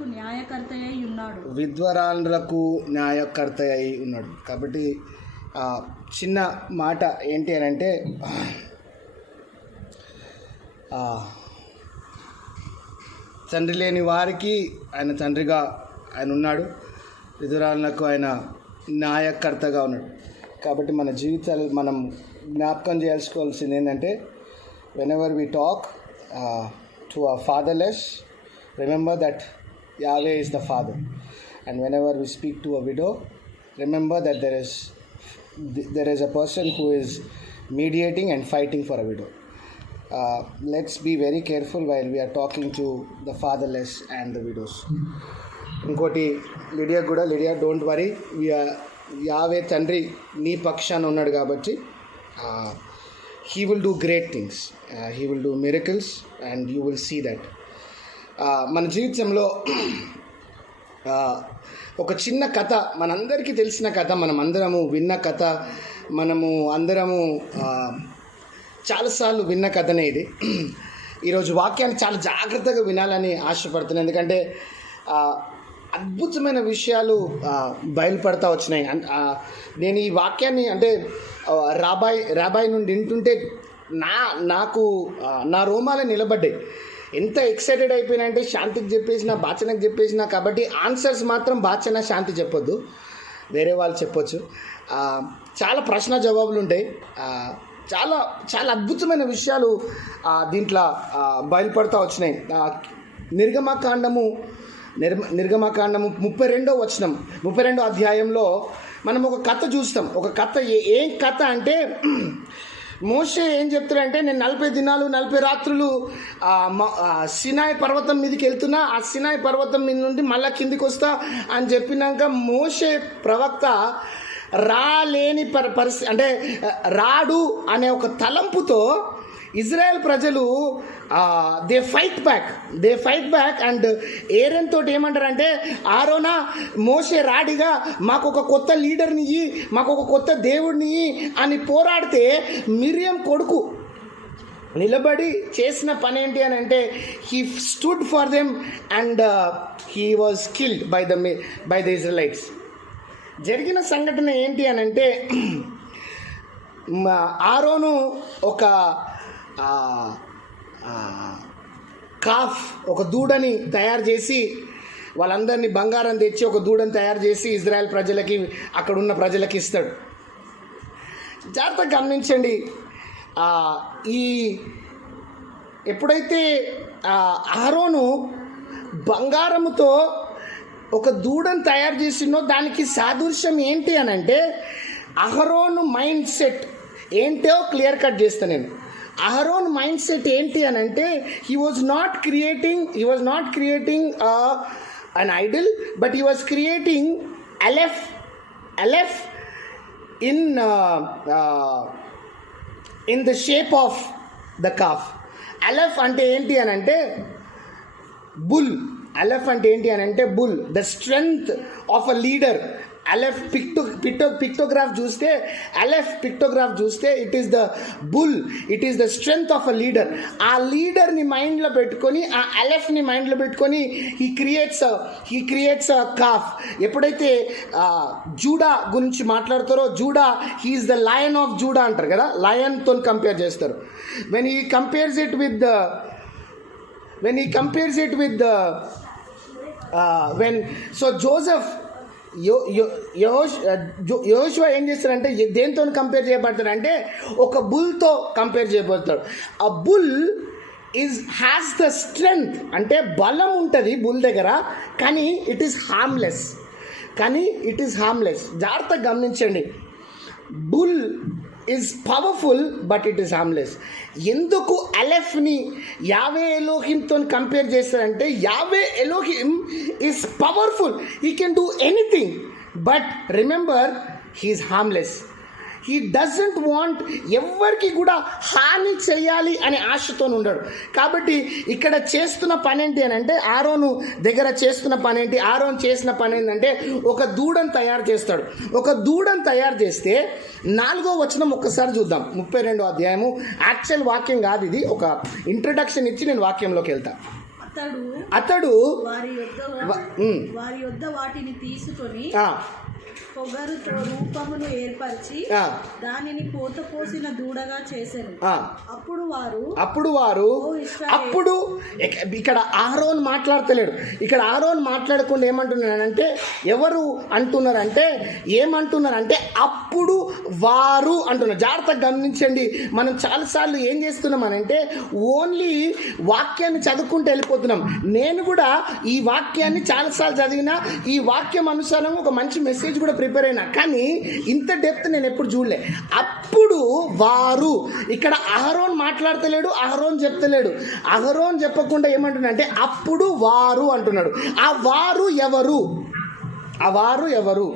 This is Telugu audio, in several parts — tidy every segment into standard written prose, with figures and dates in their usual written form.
విధవరాండ్రకు న్యాయకర్త అయి ఉన్నాడు. విధవరాండ్రకు న్యాయకర్త అయి ఉన్నాడు. కాబట్టి చిన్న మాట ఏంటి అని అంటే, తండ్రి లేని వారికి ఆయన తండ్రిగా ఆయన ఉన్నాడు, విధవరాండ్రకు ఆయన న్యాయకర్తగా ఉన్నాడు. కాబట్టి మన జీవితాలు మనం జ్ఞాపకం చేసుకోవాల్సింది ఏంటంటే, whenever we talk to a fatherless, remember that Yahweh is the father, and whenever we speak to a widow, remember that there is a person who is mediating and fighting for a widow. Let's be very careful while we are talking to the fatherless and the widows. ఇంకోటి లిడియా డోంట్ వరీ, యావే తండ్రి నీ పక్షాన ఉన్నాడు కాబట్టి he will do great things, he will do miracles and you will see that. మన జీవితంలో ఒక చిన్న కథ, మనందరికీ తెలిసిన కథ, మనం అందరము విన్న కథ, మనము అందరము చాలాసార్లు విన్న కథనే ఇది. ఈరోజు వాక్యాన్ని చాలా జాగ్రత్తగా వినాలని ఆశపడుతున్నాను, ఎందుకంటే అద్భుతమైన విషయాలు బయలుపడతా వచ్చినాయి. నేను ఈ వాక్యాన్ని అంటే రాబాయ్ నుండి వింటుంటే నాకు నా రోమాలే నిలబడ్డాయి. ఎంత ఎక్సైటెడ్ అయిపోయినా అంటే, శాంతికి చెప్పేసిన, బాచనకు చెప్పేసిన, కాబట్టి ఆన్సర్స్ మాత్రం బాచన శాంతి చెప్పొద్దు, వేరే వాళ్ళు చెప్పొచ్చు. చాలా ప్రశ్న జవాబులు ఉంటాయి, చాలా చాలా అద్భుతమైన విషయాలు దీంట్లో బయలుపడతా వచ్చినాయి. నిర్గమకాండము 32వ అధ్యాయంలో మనం ఒక కథ చూస్తాం. ఒక కథ, ఏం కథ అంటే, మోషే ఏం చెప్తాడంటే, నేను 40 దినాలు 40 రాత్రులు సినాయి పర్వతం మీదకి వెళ్తున్నా, ఆ సినాయి పర్వతం మీద నుండి మళ్ళీ కిందికి వస్తా అని చెప్పినాక మోషే ప్రవక్త రాలేని పరిస్థితి, అంటే రాడు అనే ఒక తలంపుతో ఇజ్రాయెల్ ప్రజలు దే ఫైట్ బ్యాక్ అండ్ ఏరెన్ తోటి ఏమంటారంటే, ఆరోనా మోషే రాడిగా మాకు ఒక కొత్త లీడర్ని ఇయ్యి, మాకు ఒక కొత్త దేవుడిని ఇయ్యి అని పోరాడితే, మిరియం కొడుకు నిలబడి చేసిన పని ఏంటి అని అంటే, he stood for them and he was killed by the Israelites. జరిగిన సంఘటన ఏంటి అని అంటే, ఆరోను ఒక కాఫ్, ఒక దూడని తయారు చేసి, వాళ్ళందరినీ బంగారం తెచ్చి ఒక దూడని తయారు చేసి ఇజ్రాయెల్ ప్రజలకి, అక్కడున్న ప్రజలకి ఇస్తాడు. జాగ్రత్తగా గమనించండి, ఎప్పుడైతే ఆరోను బంగారముతో ఒక దూడను తయారు చేసిందో, దానికి సాదృశ్యం ఏంటి అని అంటే, అహరోను మైండ్ సెట్ ఏంటో క్లియర్ కట్ చేస్తాను నేను. అహరోన్ మైండ్ సెట్ ఏంటి అని అంటే, he was not creating an idol, but he was creating aleph in the shape of the calf. Aleph అంటే ఏంటి అని అంటే bull. The strength of a leader. Aleph pictograph చూస్తే it is the bull, it is the strength of a leader. ఆ లీడర్ని మైండ్లో పెట్టుకొని, ఆ అలెఫ్ని మైండ్లో పెట్టుకొని హీ క్రియేట్స్ అ కాఫ్. ఎప్పుడైతే జూడా గురించి మాట్లాడతారో, Judah he's the lion of Judah అంటారు కదా, లయన్తో కంపేర్ చేస్తారు. When he compares it with Joseph, Yeshua ఏం చేస్తారంటే, దేంతో కంపేర్ చేయబడతాడంటే ఒక బుల్తో కంపేర్ చేయబడతాడు. ఆ బుల్ హ్యాస్ ద స్ట్రెంగ్త్, అంటే బలం ఉంటుంది బుల్ దగ్గర, కానీ ఇట్ ఈస్ హార్మ్లెస్. జాగ్రత్తగా గమనించండి, bull is powerful but it is harmless. ఎందుకు అలెఫ్ని యావే ఎలోహింతో కంపేర్ చేస్తారంటే, యావే Elohim is powerful, he can do anything, but remember he is harmless. He doesn't want ఎవరికి కూడా హాని చేయాలి అనే ఆశతో ఉండడు. కాబట్టి ఇక్కడ చేస్తున్న పని ఏంటి అని అంటే, ఆరోను దగ్గర చేస్తున్న పని ఏంటి, ఆరోన్ చేసిన పని ఏంటంటే ఒక దూడను తయారు చేస్తాడు. ఒక దూడను తయారు చేస్తే 4వ వచనం ఒక్కసారి చూద్దాం. 32వ అధ్యాయము. యాక్చువల్ వాక్యం కాదు ఇది, ఒక ఇంట్రడక్షన్ ఇచ్చి నేను వాక్యంలోకి వెళ్తాను. అతడు వారి యొద్ద వాటిని తీసుకొని పొగరుతో రూపమును ఏర్పరిచి దానిని పోత పోసిన దూడగా చేశారు. అప్పుడు వారు ఇక్కడ ఆరోన్ మాట్లాడతలేడు. ఇక్కడ ఆరోన్ మాట్లాడకుండా ఏమంటున్నాడంటే ఎవరు అంటున్నారంటే ఏమంటున్నారంటే అప్పుడు వారు అంటున్నారు. జాగ్రత్తగా గమనించండి. మనం చాలాసార్లు ఏం చేస్తున్నామనంటే ఓన్లీ వాక్యాన్ని చదువుకుంటూ వెళ్ళిపోతున్నాం. నేను కూడా ఈ వాక్యాన్ని చాలాసార్లు చదివినా ఈ వాక్యం అనుసారం ఒక మంచి మెసేజ్ కూడా ప్రిపేర్ అయినా, కానీ ఇంత డెప్త్ నేను ఎప్పుడు చూడలే. అప్పుడు వారు ఇక్కడ అహరోన్ మాట్లాడతలేడు, అహరోన్ చెప్తలేడు. అహరోన్ చెప్పకుండా ఏమంటున్నా అంటే అప్పుడు వారు అంటున్నాడు. ఆ వారు ఎవరు? ఆ వారు ఎవరు?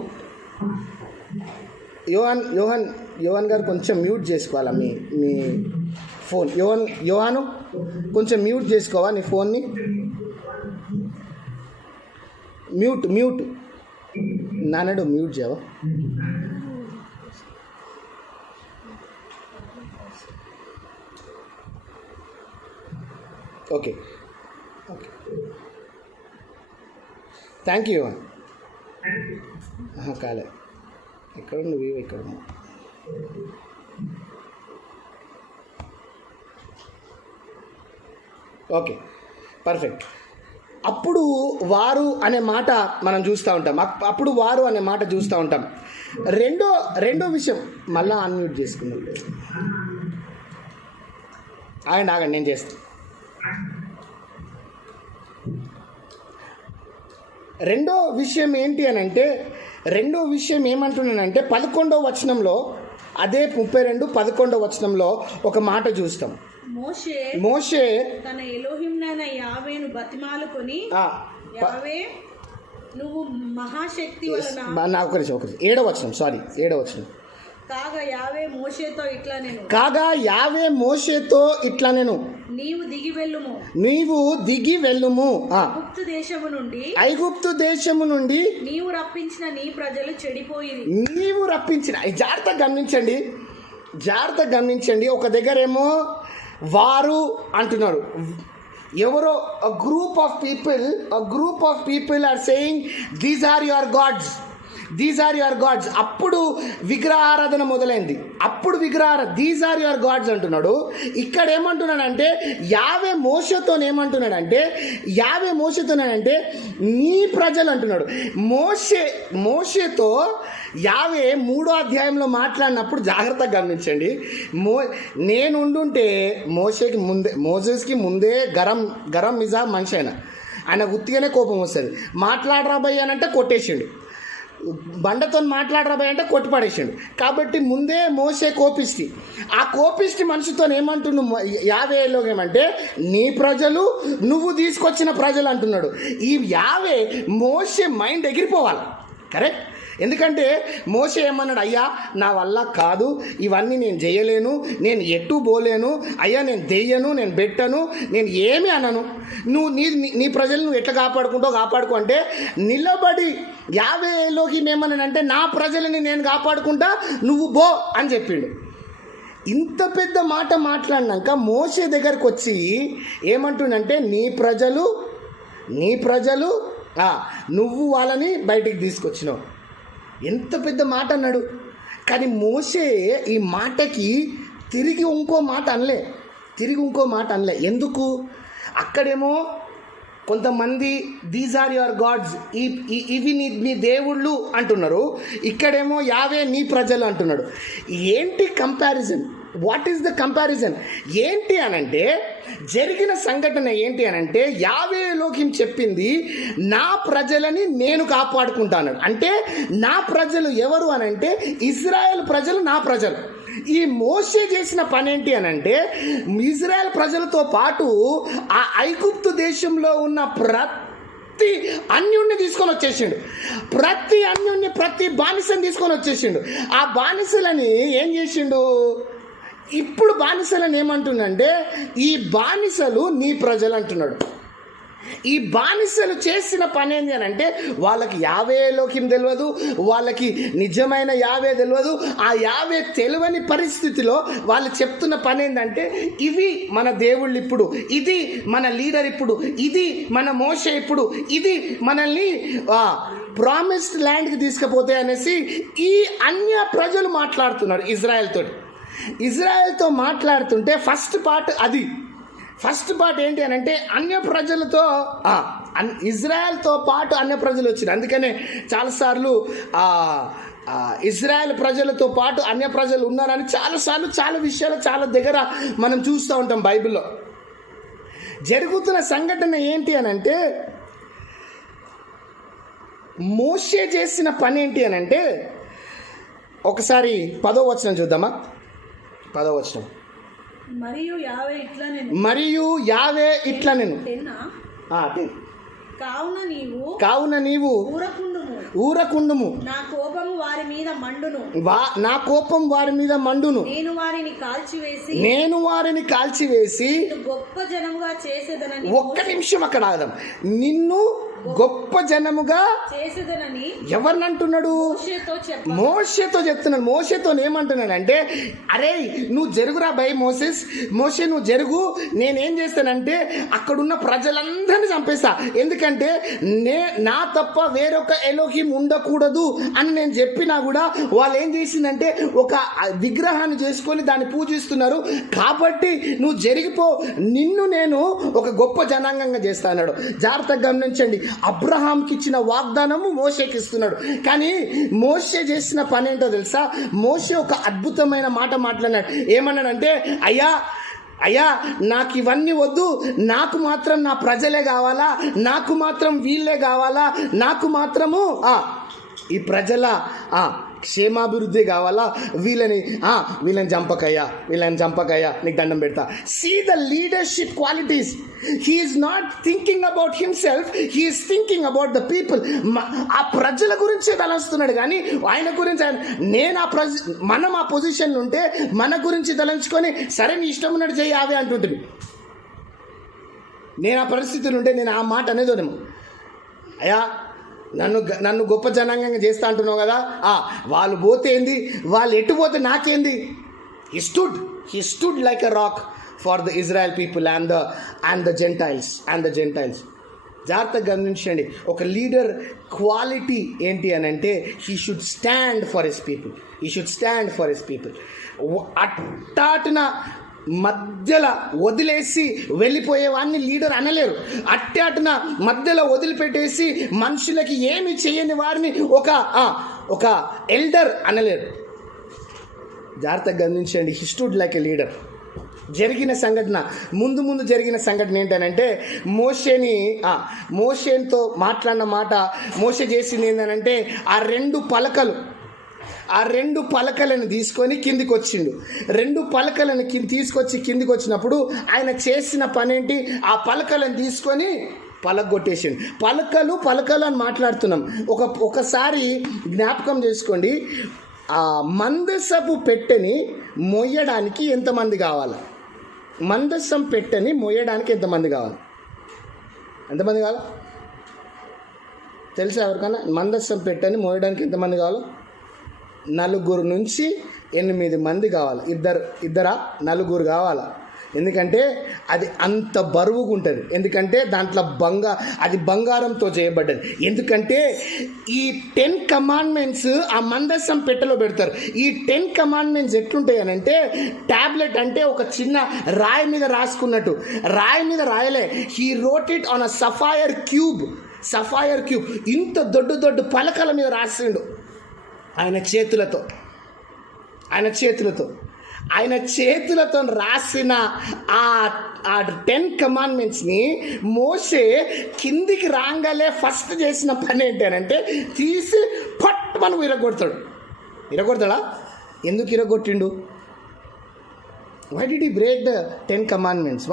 యోహాన్ గారు కొంచెం మ్యూట్ చేసుకోవాలా మీ ఫోన్. యోహాను కొంచెం మ్యూట్ చేసుకోవా నీ ఫోన్ని. మ్యూట్ నాన్నడు మ్యూట్ చేయవా? Okay thank you. కాలే ఎక్కడ నువ్వు ఇక్కడ ఓకే పర్ఫెక్ట్. అప్పుడు వారు అనే మాట మనం చూస్తూ ఉంటాం. అప్పుడు వారు అనే మాట చూస్తూ ఉంటాం. రెండో విషయం మళ్ళీ అన్మ్యూట్ చేసుకున్నాం. ఆగండి నేను చేస్తాను. రెండో విషయం ఏంటి అని అంటే ఏమంటున్నానంటే 11వ వచనంలో, అదే 32:11 వచనంలో ఒక మాట చూస్తాం. మోషే తన ఎలోహింనైన యావేను బతిమాలుకొని, యావే నువ్వు మహాశక్తి వలన నాకు ఒకరి 7వ వచనం, సారీ 7వ వచనం. కాగా యావే మోషేతో ఇట్లా నేను నీవు దిగి వెళ్ళుము ఐగుప్తు దేశము నుండి నీవు రప్పించిన నీ ప్రజలు చెడిపోయింది. జాగ్రత్తగా గమనించండి. ఒక దగ్గరేమో వారు అంటున్నారు. ఎవరో group of people are saying these are your gods. అప్పుడు విగ్రహారాధన మొదలైంది. దీస్ ఆర్ యువర్ గాడ్స్ అంటున్నాడు. ఇక్కడ ఏమంటున్నాడంటే యావే మోషేతోనేమంటున్నాడంటే నీ ప్రజలు అంటున్నాడు. మోషేతో యావే 3వ అధ్యాయంలో మాట్లాడినప్పుడు జాగ్రత్తగా గమనించండి. నేను ఉండుంటే మోసెస్కి ముందే గరం మిజా మనిషి ఆయన ఉత్తిగానే కోపం వస్తుంది. మాట్లాడరా భయ్ అని అంటే కొట్టేసిండు. బండతో మాట్లాడరా భయ్ అంటే కొట్టిపడేసిండు. కాబట్టి ముందే మోసే కోపిష్టి. ఆ కోపిష్టి మనిషితో ఏమంటున్నాడు యావేలో ఏమంటే నీ ప్రజలు నువ్వు తీసుకొచ్చిన ప్రజలు అంటున్నాడు. ఈ యావే మోసే మైండ్ ఎగిరిపోవాలి. కరెక్ట్. ఎందుకంటే మోషే ఏమన్నాడు, అయ్యా నా వల్ల కాదు, ఇవన్నీ నేను చేయలేను, నేను ఎటు పోలేను, అయ్యా నేను దెయ్యను, నేను బెట్టను, నేను ఏమీ అనను, నువ్వు నీ ప్రజలు నువ్వు ఎట్లా కాపాడుకో అంటే నిలబడి యావేలోకి ఏమన్నానంటే నా ప్రజలని నేను కాపాడుకుంటా, నువ్వు బో అని చెప్పిండు. ఇంత పెద్ద మాట మాట్లాడినాక మోషే దగ్గరకు వచ్చి ఏమంటుండంటే నీ ప్రజలు నువ్వు వాళ్ళని బయటికి తీసుకొచ్చినావు. ఎంత పెద్ద మాట అన్నాడు. కానీ మోషే ఈ మాటకి తిరిగి ఇంకో మాట అనలే. ఎందుకు? అక్కడేమో కొంతమంది దీస్ ఆర్ యువర్ గాడ్స్, ఇవి నీ దేవుళ్ళు అంటున్నారు. ఇక్కడేమో యావే నీ ప్రజలు అంటున్నాడు. ఏంటి comparison? What is the comparison? ఏంటి అనంటే జరిగిన సంఘటన ఏంటి అనంటే యావేలోకి చెప్పింది నా ప్రజలని నేను కాపాడుకుంటాను. అంటే నా ప్రజలు ఎవరు అనంటే ఇజ్రాయెల్ ప్రజలు నా ప్రజలు. ఈ మోషే చేసిన పని ఏంటి అనంటే ఇజ్రాయెల్ ప్రజలతో పాటు ఆ ఐగుప్తు దేశంలో ఉన్న ప్రతి అన్యుణ్ణి తీసుకొని వచ్చేసిండు. ప్రతి బానిసని తీసుకొని వచ్చేసిండు. ఆ బానిసలని ఏం చేసిండు? ఇప్పుడు బానిసలను ఏమంటుండంటే ఈ బానిసలు నీ ప్రజలు అంటున్నాడు. ఈ బానిసలు చేసిన పని ఏంటి అని అంటే వాళ్ళకి యావే ఎలోహిం తెలియదు, వాళ్ళకి నిజమైన యావే తెలియదు. ఆ యావే తెలియని పరిస్థితిలో వాళ్ళు చెప్తున్న పని ఏంటంటే ఇవి మన దేవుళ్ళు ఇప్పుడు, ఇది మన లీడర్ ఇప్పుడు, ఇది మన మోషే ఇప్పుడు, ఇది మనల్ని ప్రామిస్డ్ ల్యాండ్కి తీసుకుపోతే అనేసి ఈ అన్య ప్రజలు మాట్లాడుతున్నారు ఇజ్రాయెల్తో మాట్లాడుతుంటే ఫస్ట్ పార్ట్ ఏంటి అని అంటే అన్య ప్రజలతో ఇజ్రాయెల్తో పాటు అన్య ప్రజలు వచ్చింది. అందుకనే చాలాసార్లు ఇజ్రాయెల్ ప్రజలతో పాటు అన్య ప్రజలు ఉన్నారని చాలాసార్లు చాలా విషయాలు చాలా దగ్గర మనం చూస్తూ ఉంటాం. బైబిల్లో జరుగుతున్న సంఘటన ఏంటి అని అంటే మోషే చేసిన పని ఏంటి అని అంటే ఒకసారి 10వ వచనం చూద్దామా. 10వ వచనం. మరియు యావే ఇట్లా నేను కావున నీవు ఊరకుండుము, నా కోపం వారి మీద మండును, నేను వారిని కాల్చివేసి గొప్ప జనముగా చేసేదనని. ఒక్క నిమిషం అక్కడ ఆగదాం. నిన్ను గొప్ప జనముగా చేసేదనని ఎవరిని అంటున్నాడు? మోషేతో చెప్తున్నాడు. మోషేతో ఏమంటున్నాడు అంటే అరే నువ్వు జరుగురా బై మోషే నువ్వు జరుగు, నేనేం చేస్తానంటే అక్కడున్న ప్రజలందరినీ చంపేస్తా, ఎందుకంటే నా తప్ప వేరొక ఎలోహిం ఉండకూడదు అని నేను చెప్పినా కూడా వాళ్ళు ఏం చేసిందంటే ఒక విగ్రహాన్ని చేసుకొని దాన్ని పూజిస్తున్నారు, కాబట్టి నువ్వు జరిగిపో, నిన్ను నేను ఒక గొప్ప జనాంగంగా చేస్తా అన్నాడు. జాగ్రత్తగా గమనించండి, అబ్రహాంకి ఇచ్చిన వాగ్దానము మోషేకి ఇస్తున్నాడు. కానీ మోషే చేసిన పని ఏంటో తెలుసా? మోషే ఒక అద్భుతమైన మాట మాట్లాడినాడు. ఏమన్నాడంటే అయ్యా నాకు ఇవన్నీ వద్దు, నాకు మాత్రం నా ప్రజలే కావాలా, నాకు మాత్రం వీళ్ళే కావాలా, నాకు మాత్రము ఈ ప్రజల క్షేమాభివృద్ధి కావాలా, వీళ్ళని చంపకయ్యా నీకు దండం పెడతా. See the leadership qualities. He is not thinking about himself, he is thinking about the people. ఆ ప్రజల గురించే తలంచుతున్నాడు. కానీ ఆయన గురించి మనం ఆ పొజిషన్లో ఉంటే మన గురించి తలంచుకొని సరే నీ ఇష్టం ఉన్నట్టు చేయి అవే అంటుంటుంది. నేను ఆ పరిస్థితులు ఉంటే నేను ఆ మాట అనేదోనేమో, అయ్యా నన్ను గొప్ప జనాంగంగా చేస్తా అంటున్నావు కదా, వాళ్ళు పోతే ఏంది, వాళ్ళు ఎటు పోతే నాకేంది. He stood like a rock for the Israel people and the gentiles. జాగ్రత్తగా గమనించండి, ఒక లీడర్ క్వాలిటీ ఏంటి అని అంటే he should stand for his people. అట్టాటున మధ్యలో వదిలేసి వెళ్ళిపోయేవాడిని లీడర్ అనలేరు. అట్టాటున మధ్యలో వదిలిపెట్టేసి మనుషులకి ఏమి చేయని వారిని ఒక ఎల్డర్ అనలేరు. జాగ్రత్తగా గమనించండి, హి స్టూడ్ లైక్ ఎ లీడర్. జరిగిన సంఘటన ముందు జరిగిన సంఘటన ఏంటనంటే మోషేతో మాట్లాడిన మాట మోషే చేసింది ఏంటనంటే ఆ రెండు పలకలను తీసుకొని కిందికి వచ్చిండు. 2 పలకలను తీసుకొచ్చి కిందికి వచ్చినప్పుడు ఆయన చేసిన పని ఏంటి? ఆ పలకలను తీసుకొని పలగొట్టేసిండు. పలకలు అని మాట్లాడుతున్నాం. ఒకసారి జ్ఞాపకం చేసుకోండి, ఆ మందసపు పెట్టెని మొయ్యడానికి ఎంతమంది కావాలి? మందసం పెట్టెని మొయ్యడానికి ఎంతమంది కావాలి? తెలుసా ఎవరికన్నా? మందసం పెట్టెని మోయడానికి ఎంతమంది కావాలి? 4 నుంచి 8 మంది కావాలి. ఇద్దరా 4 కావాలా? ఎందుకంటే అది అంత బరువుగా ఉంటుంది. ఎందుకంటే దాంట్లో అది బంగారంతో చేయబడ్డది. ఎందుకంటే ఈ 10 కమాండ్మెంట్స్ ఆ మందసం పెట్టెలో పెడతారు. ఈ 10 కమాండ్మెంట్స్ ఎట్లుంటాయి అని అంటే ట్యాబ్లెట్ అంటే ఒక చిన్న రాయి మీద రాసుకున్నట్టు. రాయి మీద రాయలే, he wrote it on a sapphire cube. ఇంత దొడ్డు పలకల మీద రాసిండు ఆయన చేతులతో రాసిన ఆ 10 కమాండ్మెంట్స్ని మోషే కిందికి రాగానే ఫస్ట్ చేసిన పని ఏంటంటే తీసి పట్టు మనం ఇరగొడతాడా? ఎందుకు ఇరగొట్టిండు? Why did he break the 10 commandments?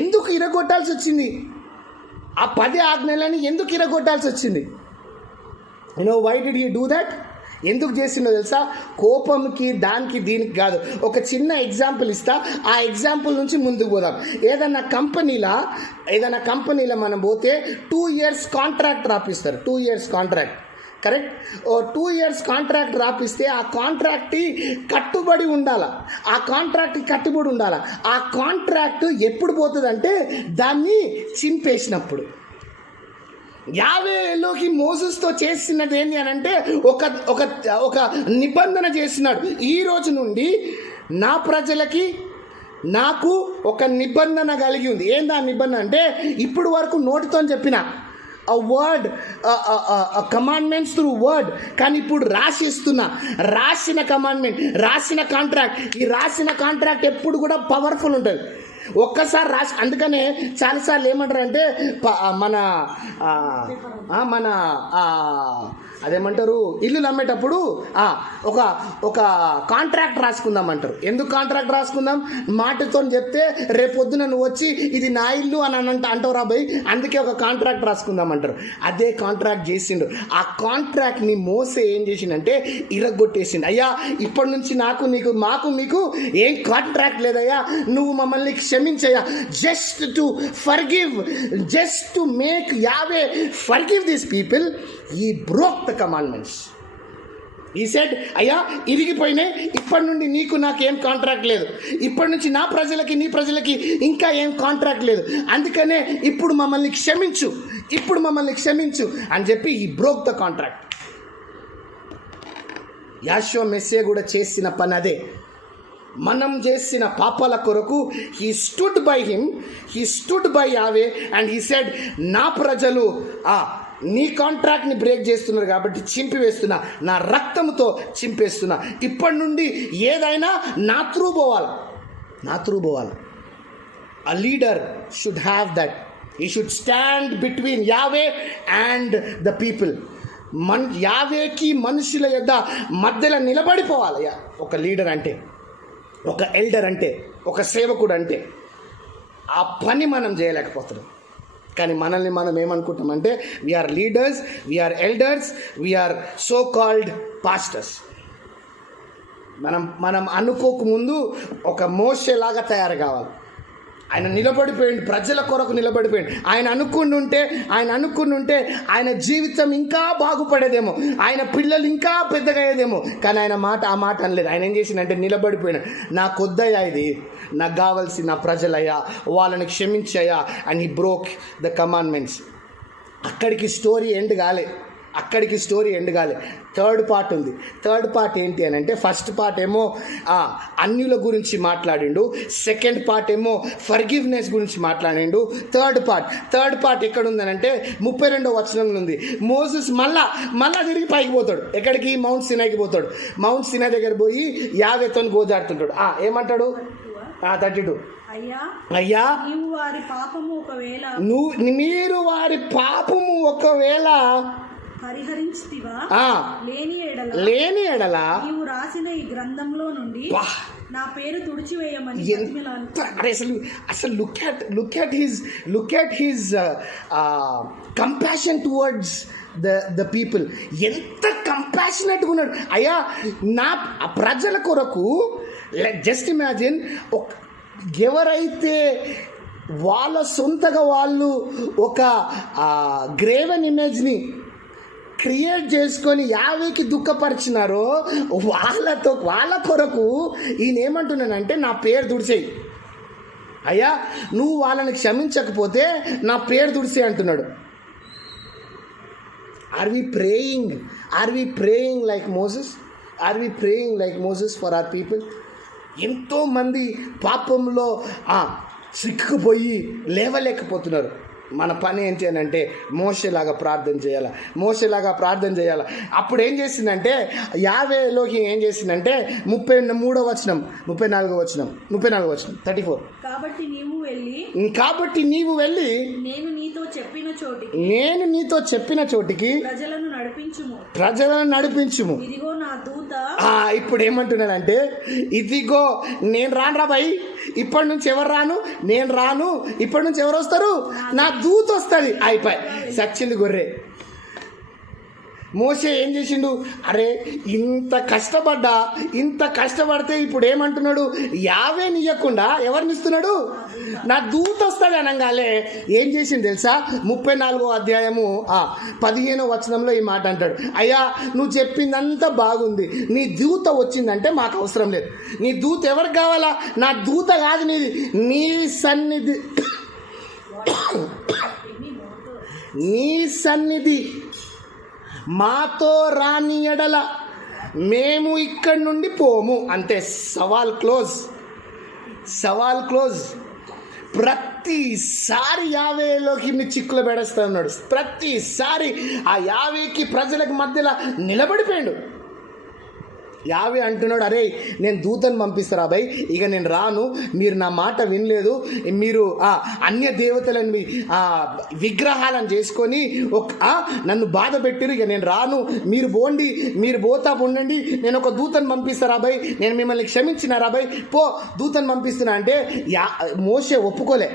ఎందుకు ఇరగొట్టాల్సి వచ్చింది? ఆ 10 ఆజ్ఞలని ఎందుకు ఇరగొట్టాల్సి వచ్చింది? Why did he do that? ఎందుకు చేసిండో తెలుసా? కోపంకి, దానికి, దీనికి కాదు. ఒక చిన్న ఎగ్జాంపుల్ ఇస్తా, ఆ ఎగ్జాంపుల్ నుంచి ముందుకు పోదాం. ఏదైనా కంపెనీలో మనం పోతే 2 years కాంట్రాక్ట్ రాపిస్తారు. 2 years contract, correct? 2 years contract రాపిస్తే ఆ కాంట్రాక్ట్ కట్టుబడి ఉండాలి. ఆ కాంట్రాక్ట్ ఎప్పుడు పోతుందంటే దాన్ని చింపేసినప్పుడు. యావేలోకి మోసెస్తో చేసినది ఏంటి అని అంటే ఒక నిబంధన చేసినాడు. ఈ రోజు నుండి నా ప్రజలకి నాకు ఒక నిబంధన కలిగి ఉంది. ఏందా నిబంధన అంటే, ఇప్పుడు వరకు నోటితో చెప్పిన వర్డ్, కమాండ్మెంట్స్ త్రూ వర్డ్, కానీ ఇప్పుడు రాసిన కమాండ్మెంట్, రాసిన కాంట్రాక్ట్. ఈ రాసిన కాంట్రాక్ట్ ఎప్పుడు కూడా పవర్ఫుల్ ఉంటుంది. ఒక్కసారి అందుకనే చాలాసార్లు ఏమంటారంటే మన అదేమంటారు, ఇల్లు అమ్మేటప్పుడు ఒక కాంట్రాక్ట్ రాసుకుందాం అంటారు. ఎందుకు కాంట్రాక్ట్ రాసుకుందాం? మాటతో చెప్తే రేపొద్దున నువ్వు వచ్చి ఇది నా ఇల్లు అని అంటావు రాబాయ్, అందుకే ఒక కాంట్రాక్ట్ రాసుకుందాం అంటారు. అదే కాంట్రాక్ట్ చేసిండు. ఆ కాంట్రాక్ట్ని మోసే ఏం చేసిండంటే ఇరగొట్టేసిండు. అయ్యా, ఇప్పటి నుంచి మీకు ఏం కాంట్రాక్ట్ లేదయ్యా, నువ్వు మమ్మల్ని క్షమించయ్యా, just to forgive, just to make Yahweh forgive this people. He broke the commandments. He said, అయ్యా ఇరిగిపోయినాయి, ఇప్పటి నుండి నాకేం కాంట్రాక్ట్ లేదు, ఇప్పటి నుంచి నీ ప్రజలకి ఇంకా ఏం కాంట్రాక్ట్ లేదు, అందుకనే ఇప్పుడు మమ్మల్ని క్షమించు అని చెప్పి he broke the contract. Yeshua Messiah కూడా చేసిన పని అదే. మనం చేసిన పాపాల కొరకు he stood by Yahweh and he said, నా ప్రజలు నీ కాంట్రాక్ట్ని బ్రేక్ చేస్తున్నారు కాబట్టి చింపివేస్తున్నా, నా రక్తంతో చింపేస్తున్నా. ఇప్పటి నుండి ఏదైనా నా త్రూ పోవాలి. A leader should have that. He should stand between Yahweh and the people. యావేకి మనుషుల యొద్ద మధ్యలో నిలబడిపోవాలి ఒక లీడర్ అంటే, ఒక ఎల్డర్ అంటే, ఒక సేవకుడు అంటే. ఆ పని మనం చేయలేకపోతున్నాం. కానీ మనల్ని మనం ఏమనుకుంటామంటే we are leaders, we are elders, we are so called pastors. మనం అనుకోకముందు ఒక మోషేలాగా తయారు కావాలి. ఆయన నిలబడిపోయింది, ప్రజల కొరకు నిలబడిపోయింది. ఆయన అనుకుంటుంటే ఆయన జీవితం ఇంకా బాగుపడేదేమో, ఆయన పిల్లలు ఇంకా పెద్దగా అయ్యేదేమో. కానీ ఆయన ఆ మాట అనలేదు. ఆయన ఏం చేసిందంటే నిలబడిపోయినాడు. నాకు వద్దయ్యా, ఇది నాకు కావాల్సి నా ప్రజలయ్యా, వాళ్ళని క్షమించయ్యా. And he broke the commandments. అక్కడికి స్టోరీ ఎండ్ కాలే. థర్డ్ పార్ట్ ఉంది. థర్డ్ పార్ట్ ఏంటి అని అంటే, ఫస్ట్ పార్ట్ ఏమో అన్యుల గురించి మాట్లాడిండు, సెకండ్ పార్ట్ ఏమో ఫర్గివ్నెస్ గురించి మాట్లాడిండు. థర్డ్ పార్ట్ ఎక్కడ ఉందనంటే 32వ వచనంలో ఉంది. మోసెస్ మళ్ళా తిరిగి పైకి పోతాడు. ఎక్కడికి? మౌంట్ సినాయికి పోతాడు. మౌంట్ సినాయి దగ్గర పోయి యావేతో గోజాడుతుంటాడు. ఏమంటాడు? 32. అయ్యా, మీరు వారి పాపము ఒకవేళ లేని ఎడల నీవు రాసిన ఈ గ్రంథంలో నుండి నా పేరు తుడిచివేయమని. అసలు look at his compassion towards the people. ఎంత కంపాషనేట్గా ఉన్నాడు. అయ్యా, నా ప్రజల కొరకు జస్ట్ ఇమాజిన్, ఎవరైతే వాళ్ళ సొంతగా వాళ్ళు ఒక గ్రేవెన్ ఇమేజ్ని క్రియేట్ చేసుకొని యావేకి దుఃఖపరిచినారో వాళ్ళ కొరకు ఈయన ఏమంటున్నానంటే, నా పేరు తుడిచేయి అయ్యా, నువ్వు వాళ్ళని క్షమించకపోతే నా పేరు తుడిచేయి అంటున్నాడు. Are we praying like Moses for our people? ఎంతోమంది పాపంలో చిక్కుపోయి లేవలేకపోతున్నారు. మన పని ఏంటి అని అంటే మోషేలాగా ప్రార్థన చేయాలి. అప్పుడు ఏం చేసిందంటే యావేలోకి ఏం చేసిందంటే 34వ వచనం 34 కాబట్టి నీవు వెళ్ళి నేను నీతో చెప్పిన చోటికి ప్రజలను నడిపించుము. ఇదిగో నా దూత. ఇప్పుడు ఏమంటున్నానంటే, ఇదిగో నేను రాను రా భయ్, ఇప్పటి నుంచి ఎవరు రాను, నేను రాను, ఇప్పటి నుంచి ఎవరు వస్తారు, నా దూత వస్తుంది. అయిపోయి సచ్చింది గొర్రె. మోషే ఏం చేసిండు, అరే ఇంత కష్టపడితే ఇప్పుడు ఏమంటున్నాడు, యావే నియ్యకుండా ఎవరిని ఇస్తున్నాడు, నా దూత వస్తాడు అనగానే ఏం చేసింది తెలుసా, 34వ అధ్యాయము 15వ వచనంలో ఈ మాట అంటాడు, అయ్యా నువ్వు చెప్పిందంతా బాగుంది, నీ దూత వచ్చిందంటే మాకు అవసరం లేదు. నీ దూత ఎవరికి కావాలా, నా దూత కాదు నీది, నీ సన్నిధి మాతో రాని ఎడల మేము ఇక్కడి నుండి పోము. అంతే, సవాల్ క్లోజ్. ప్రతిసారి యావేలోకి చిక్కులు పెడేస్తా ఉన్నాడు. ప్రతిసారి ఆ యావేకి ప్రజలకు మధ్యలో నిలబడిపోయాడు. యావే అంటున్నాడు, అరే నేను దూతను పంపిస్తారా భయ్, ఇక నేను రాను, మీరు నా మాట వినలేదు, మీరు అన్య దేవతలను విగ్రహాలను చేసుకొని నన్ను బాధ పెట్టిరు, ఇక నేను రాను, మీరు పోతా ఉండండి, నేను ఒక దూతను పంపిస్తారా భయ్, నేను మిమ్మల్ని క్షమించినారా భయ్, పో దూతను పంపిస్తున్నా అంటే మోషే ఒప్పుకోలే.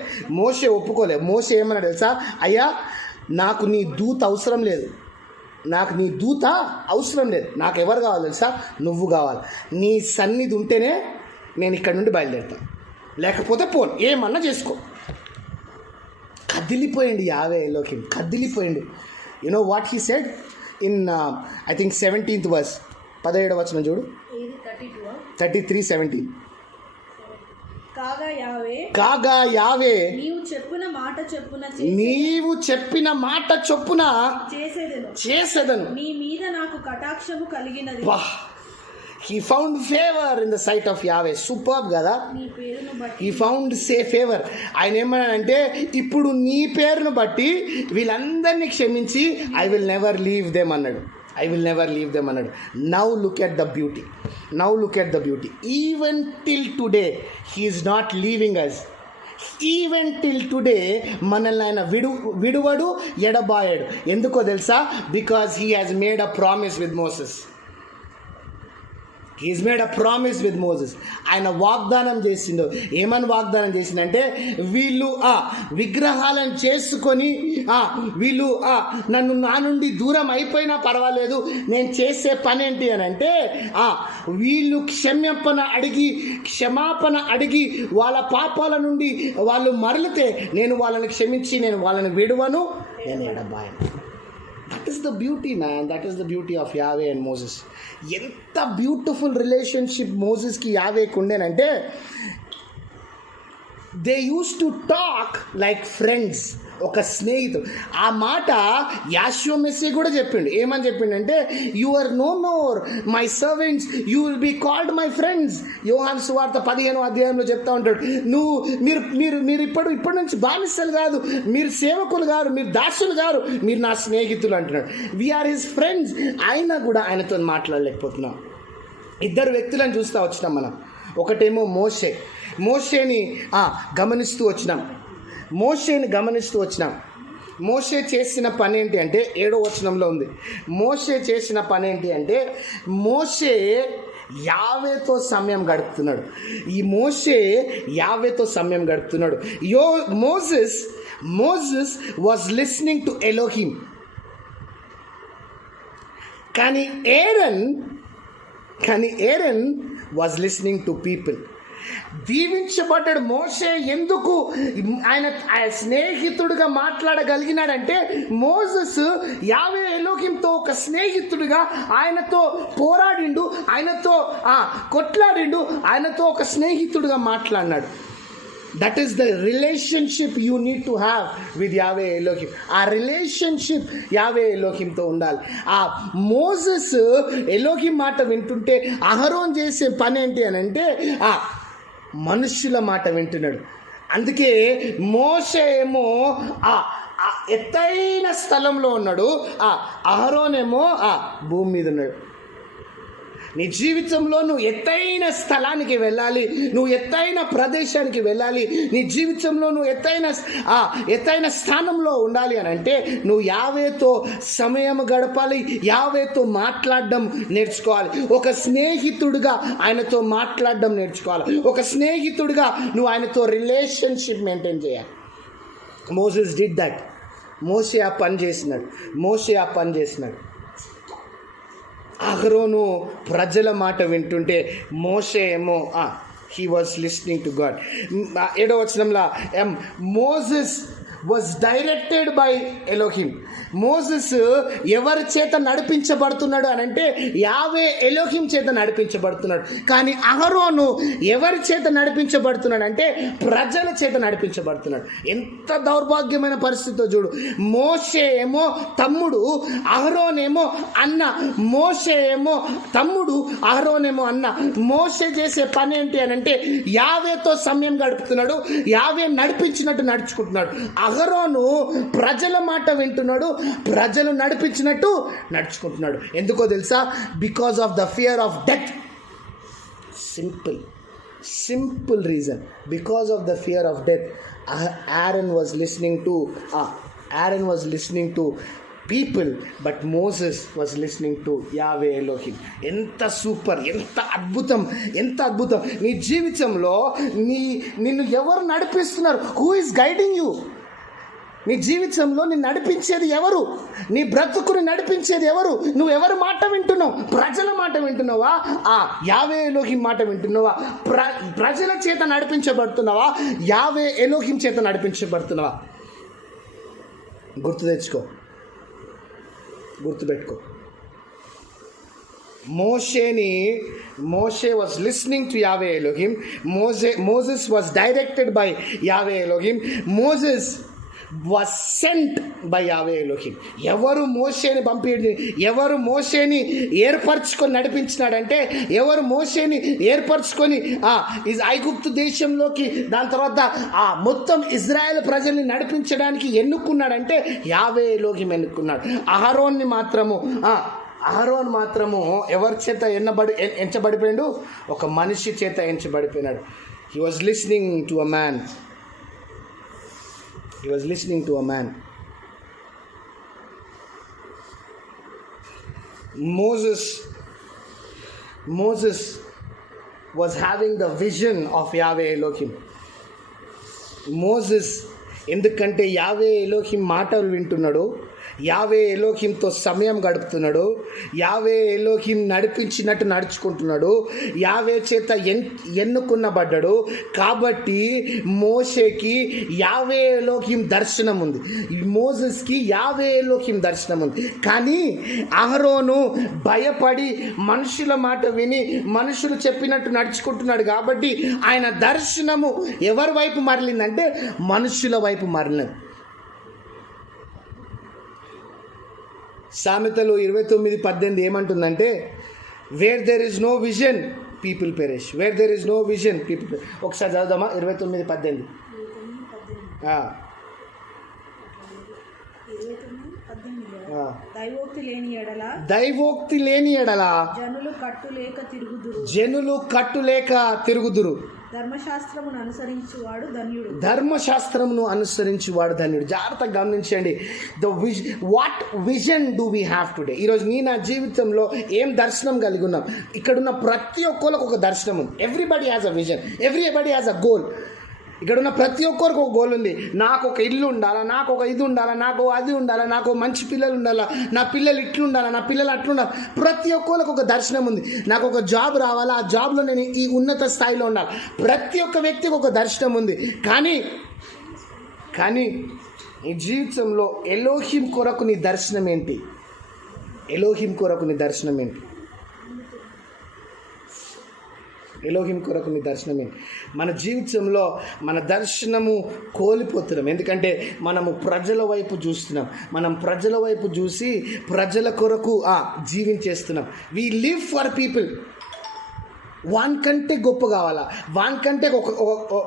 మోషే ఏమన్నా తెలుసా, అయ్యా నాకు నీ దూత అవసరం లేదు, నాకు ఎవరు కావాలి తెలుసా, నువ్వు కావాలి. నీ సన్నిధి ఉంటేనే నేను ఇక్కడ నుండి బయలుదేరుతాను, లేకపోతే పోను, ఏమన్నా చేసుకో. కదిలిపోయింది యావేలోకి, కదిలిపోయింది. You know what he said in I think 17th verse, 17వ వచనం చూడు, 33:17. కాగా యావే నీవు చెప్పిన మాట చొప్పున చేసేదను. నీ మీద నాకు కటాక్షము కలిగినది. He found favor in the sight of Yahweh. Superb కదా. He found favor. ఆయన ఏమన్నాడంటే, ఇప్పుడు నీ పేరును బట్టి వీళ్ళందరినీ క్షమించి I will never leave them అన్నాడు. Now look at the beauty. Even till today he is not leaving us. Even till today మనల్ని ఆయన విడువడు, ఎడబాయడు. ఎందుకో తెలుసా, because he has made a promise with Moses. He's made a promise with Moses. ఆయన వాగ్దానం చేసిండు. ఏమని వాగ్దానం చేసిందంటే, వీళ్ళు విగ్రహాలను చేసుకొని వీళ్ళు నన్ను నా నుండి దూరం అయిపోయినా పర్వాలేదు, నేను చేసే పని ఏంటి అని అంటే, వీళ్ళు క్షమాపణ అడిగి వాళ్ళ పాపాల నుండి వాళ్ళు మరలితే నేను వాళ్ళని క్షమించి నేను వాళ్ళని విడువను, నేను ఎడబాయను. That is the beauty man, that is the beauty of Yahweh and Moses. ఎంత బ్యూటిఫుల్ రిలేషన్షిప్ మోసెస్కి యావేకి ఉండేనంటే, they use to talk like friends, ఒక స్నేహితుడు. ఆ మాట యాషో మెస్సీ కూడా చెప్పిండు. ఏమని చెప్పిండంటే, you are no more my servants, you will be called my friends. యోహాను సువార్త 15వ అధ్యాయంలో చెప్తా ఉంటాడు, మీరు ఇప్పటి నుంచి బానిసలు కాదు, మీరు సేవకులు గారు, మీరు దాసులు గారు, మీరు నా స్నేహితులు అంటున్నాడు. We are his friends. అయినా కూడా ఆయనతో మాట్లాడలేకపోతున్నాం. ఇద్దరు వ్యక్తులను చూస్తూ వచ్చినాం మనం. ఒకటేమో మోషేని గమనిస్తూ వచ్చినాం. మోషే చేసిన పని ఏంటి అంటే, 7వ వచనంలో ఉంది. మోషే చేసిన పని ఏంటి అంటే, మోషే యావేతో సమయం గడుపుతున్నాడు. Moses was listening to Elohim. కానీ Aaron was listening to people. దీవించబడ్డాడు మోషే. ఎందుకు ఆయన స్నేహితుడిగా మాట్లాడగలిగినాడంటే, మోసెస్ యావే ఎలోహింతో ఒక స్నేహితుడిగా ఆయనతో పోరాడిండు, ఆయనతో కొట్లాడిండు, ఆయనతో ఒక స్నేహితుడిగా మాట్లాడినాడు. That is the relationship you need to have with Yahweh Elohim. ఆ రిలేషన్షిప్ యావే ఎలోహింతో ఉండాలి. ఆ మోసెస్ ఎలోహిం మాట వింటుంటే, అహరోన్ చేసే పని ఏంటి అని అంటే, మనుష్యుల మాట వింటున్నాడు. అందుకే మోషే ఏమో ఎత్తైన స్థలంలో ఉన్నాడు, అహరోన్ ఏమో భూమి మీద ఉన్నాడు. నీ జీవితంలో నువ్వు ఎత్తైన స్థలానికి వెళ్ళాలి, నువ్వు ఎత్తైన ప్రదేశానికి వెళ్ళాలి, నీ జీవితంలో నువ్వు ఎత్తైన స్థానంలో ఉండాలి అని అంటే, నువ్వు యావేతో సమయం గడపాలి, యావేతో మాట్లాడడం నేర్చుకోవాలి. ఒక స్నేహితుడిగా ఆయనతో మాట్లాడడం నేర్చుకోవాలి. ఒక స్నేహితుడిగా నువ్వు ఆయనతో రిలేషన్షిప్ మెయింటైన్ చేయాలి. Moses did that. మోషే ఆ పని చేసినాడు. అహరోను ప్రజల మాట వింటుంటే మోషే ఏమో he was listening to God. 7వ వచనంలో Moses was directed by Elohim. Moses ఎవరి చేత నడిపించబడుతున్నాడు అని అంటే యావే ఎలోహిం చేత నడిపించబడుతున్నాడు. కానీ అహరోను ఎవరి చేత నడిపించబడుతున్నాడు అంటే ప్రజల చేత నడిపించబడుతున్నాడు. ఎంత దౌర్భాగ్యమైన పరిస్థితితో చూడు. మోషే ఏమో తమ్ముడు, అహరోనేమో అన్న. మోషే ఏమో తమ్ముడు, అహరోనేమో అన్న. మోషే చేసే పని ఏంటి అని అంటే యావేతో సమయం గడుపుతున్నాడు, యావే నడిపించినట్టు నడుచుకుంటున్నాడు. అహరోను ప్రజల మాట వింటున్నాడు, ప్రజలు నడిపించినట్టు నడుచుకుంటున్నాడు. ఎందుకో తెలుసా? Because of the fear of death. Simple reason. Because of the fear of death Aaron was listening to people, but Moses was listening to Yahweh Elohim. ఎంత సూపర్, ఎంత అద్భుతం. నీ జీవితంలో నిన్ను ఎవరు నడిపిస్తున్నారు? Who is guiding you? నీ జీవితంలో నిన్ను నడిపించేది ఎవరు? నీ బ్రతుకుని నడిపించేది ఎవరు? నువ్వు ఎవరి మాట వింటున్నావు? ప్రజల మాట వింటున్నావా? యావే ఎలోహిం మాట వింటున్నావా? ప్రజల చేత నడిపించబడుతున్నావా? యావే ఎలోహిం చేత నడిపించబడుతున్నావా? గుర్తుపెట్టుకో. మోషే was listening to Yahweh Elohim. Moses was directed by Yahweh Elohim. Moses was sent by Yahweh Elohim. ఎవరు మోషేని ఏర్పరచుకొని నడిపించినాడంటే, ఎవరు మోషేని ఏర్పరచుకొని ఐగుప్తు దేశంలోకి, దాని తర్వాత మొత్తం ఇజ్రాయెల్ ప్రజల్ని నడిపించడానికి ఎన్నుకున్నాడంటే యావే ఎలోహిం ఎన్నుకున్నాడు. అహరోన్ మాత్రము ఎవరి చేత ఎంచబడిపోయాడు? ఒక మనిషి చేత ఎంచబడిపోయినాడు. He was listening to a man. Moses was having the vision of Yahweh Elohim. Moses ఎందుకంటే యావే ఎలోహిం మాటలు వింటున్నాడు, యావే ఎలోహింతో సమయం గడుపుతున్నాడు, యావే ఎలోహిం నడిపించినట్టు నడుచుకుంటున్నాడు, యావే చేత ఎన్నుకున్నబడ్డాడు. కాబట్టి మోషేకి యావే ఎలోహిం దర్శనం ఉంది, మోసెస్కి యావే ఎలోహిం దర్శనం ఉంది. కానీ అహరోను భయపడి మనుషుల మాట విని మనుషులు చెప్పినట్టు నడుచుకుంటున్నాడు. కాబట్టి ఆయన దర్శనము ఎవరి వైపు మరలిందంటే మనుషుల వైపు మరలినది. సామెతలు 29:18 ఏమంటుందంటే, where there is no vision people perish. Where there is no vision people perish. ఒకసారి చదువుదామా? 29:18. దైవోక్తి లేని ఎడల జనులు కట్టులేక తిరుగుదురు. ధర్మశాస్త్రమును అనుసరించువాడు ధన్యుడు. జాగ్రత్తగా గమనించండి. What vision do we have today? ఈరోజు నా జీవితంలో ఏం దర్శనం కలిగి ఉన్నాం? ఇక్కడున్న ప్రతి ఒక్కరికి ఒక దర్శనం ఉంది. Everybody has a vision, everybody has a goal. ఇక్కడ ఉన్న ప్రతి ఒక్కరికి ఒక గోల్ ఉంది. నాకు ఒక ఇల్లు ఉండాలా, నాకు ఒక ఇది ఉండాలా, నాకు అది ఉండాలా, నాకు మంచి పిల్లలు ఉండాలా, నా పిల్లలు ఇట్లుండాలా, నా పిల్లలు అట్లుండాలి. ప్రతి ఒక్కరికి ఒక దర్శనం ఉంది. నాకు ఒక జాబ్ రావాలా, ఆ జాబ్లో నేను ఈ ఉన్నత స్థాయిలో ఉండాలి. ప్రతి ఒక్క వ్యక్తికి ఒక దర్శనం ఉంది. కానీ ఈ జీవితంలో ఎలోహిం కొరకు నీ దర్శనం ఏంటి? ఎలోహిం కొరకు నీ దర్శనం ఏంటి? మన జీవితంలో మన దర్శనము కోల్పోతున్నాం. ఎందుకంటే మనము ప్రజల వైపు చూస్తున్నాం. మనం ప్రజల వైపు చూసి ప్రజల కొరకు జీవించేస్తున్నాం. We live for people. వానికంటే గొప్ప కావాలా, వానికంటే ఒక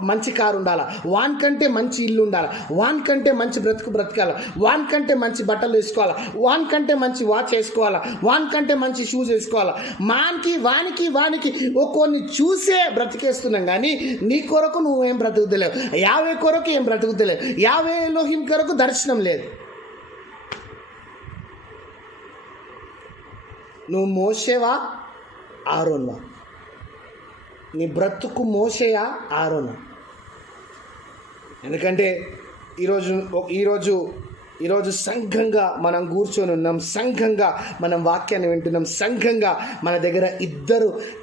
మంచి కారు ఉండాలా, వానికంటే మంచి ఇల్లు ఉండాలా, వానికంటే మంచి బ్రతకాలా, వానికంటే మంచి బట్టలు వేసుకోవాలా, వానికంటే మంచి వాచ్ వేసుకోవాలా, వానికంటే మంచి షూస్ వేసుకోవాలా. వానికి కొన్ని చూసే బ్రతికేస్తున్నాం. కానీ నీ కొరకు నువ్వేం బ్రతుకుతలేవు, యావే కొరకు ఏం బ్రతుకుతలేవు, యావే ఎలోహిం కొరకు దర్శనం లేదు. నువ్వు మోషేవా ఆరోన్వా? నీ బ్రతుకు మోషేయా ఆరోనా? ఎందుకంటే ఈరోజు సంఘంగా మనం కూర్చొని ఉన్నాం, సంఘంగా మనం వాక్యాన్ని వింటున్నాం, సంఘంగా మన దగ్గర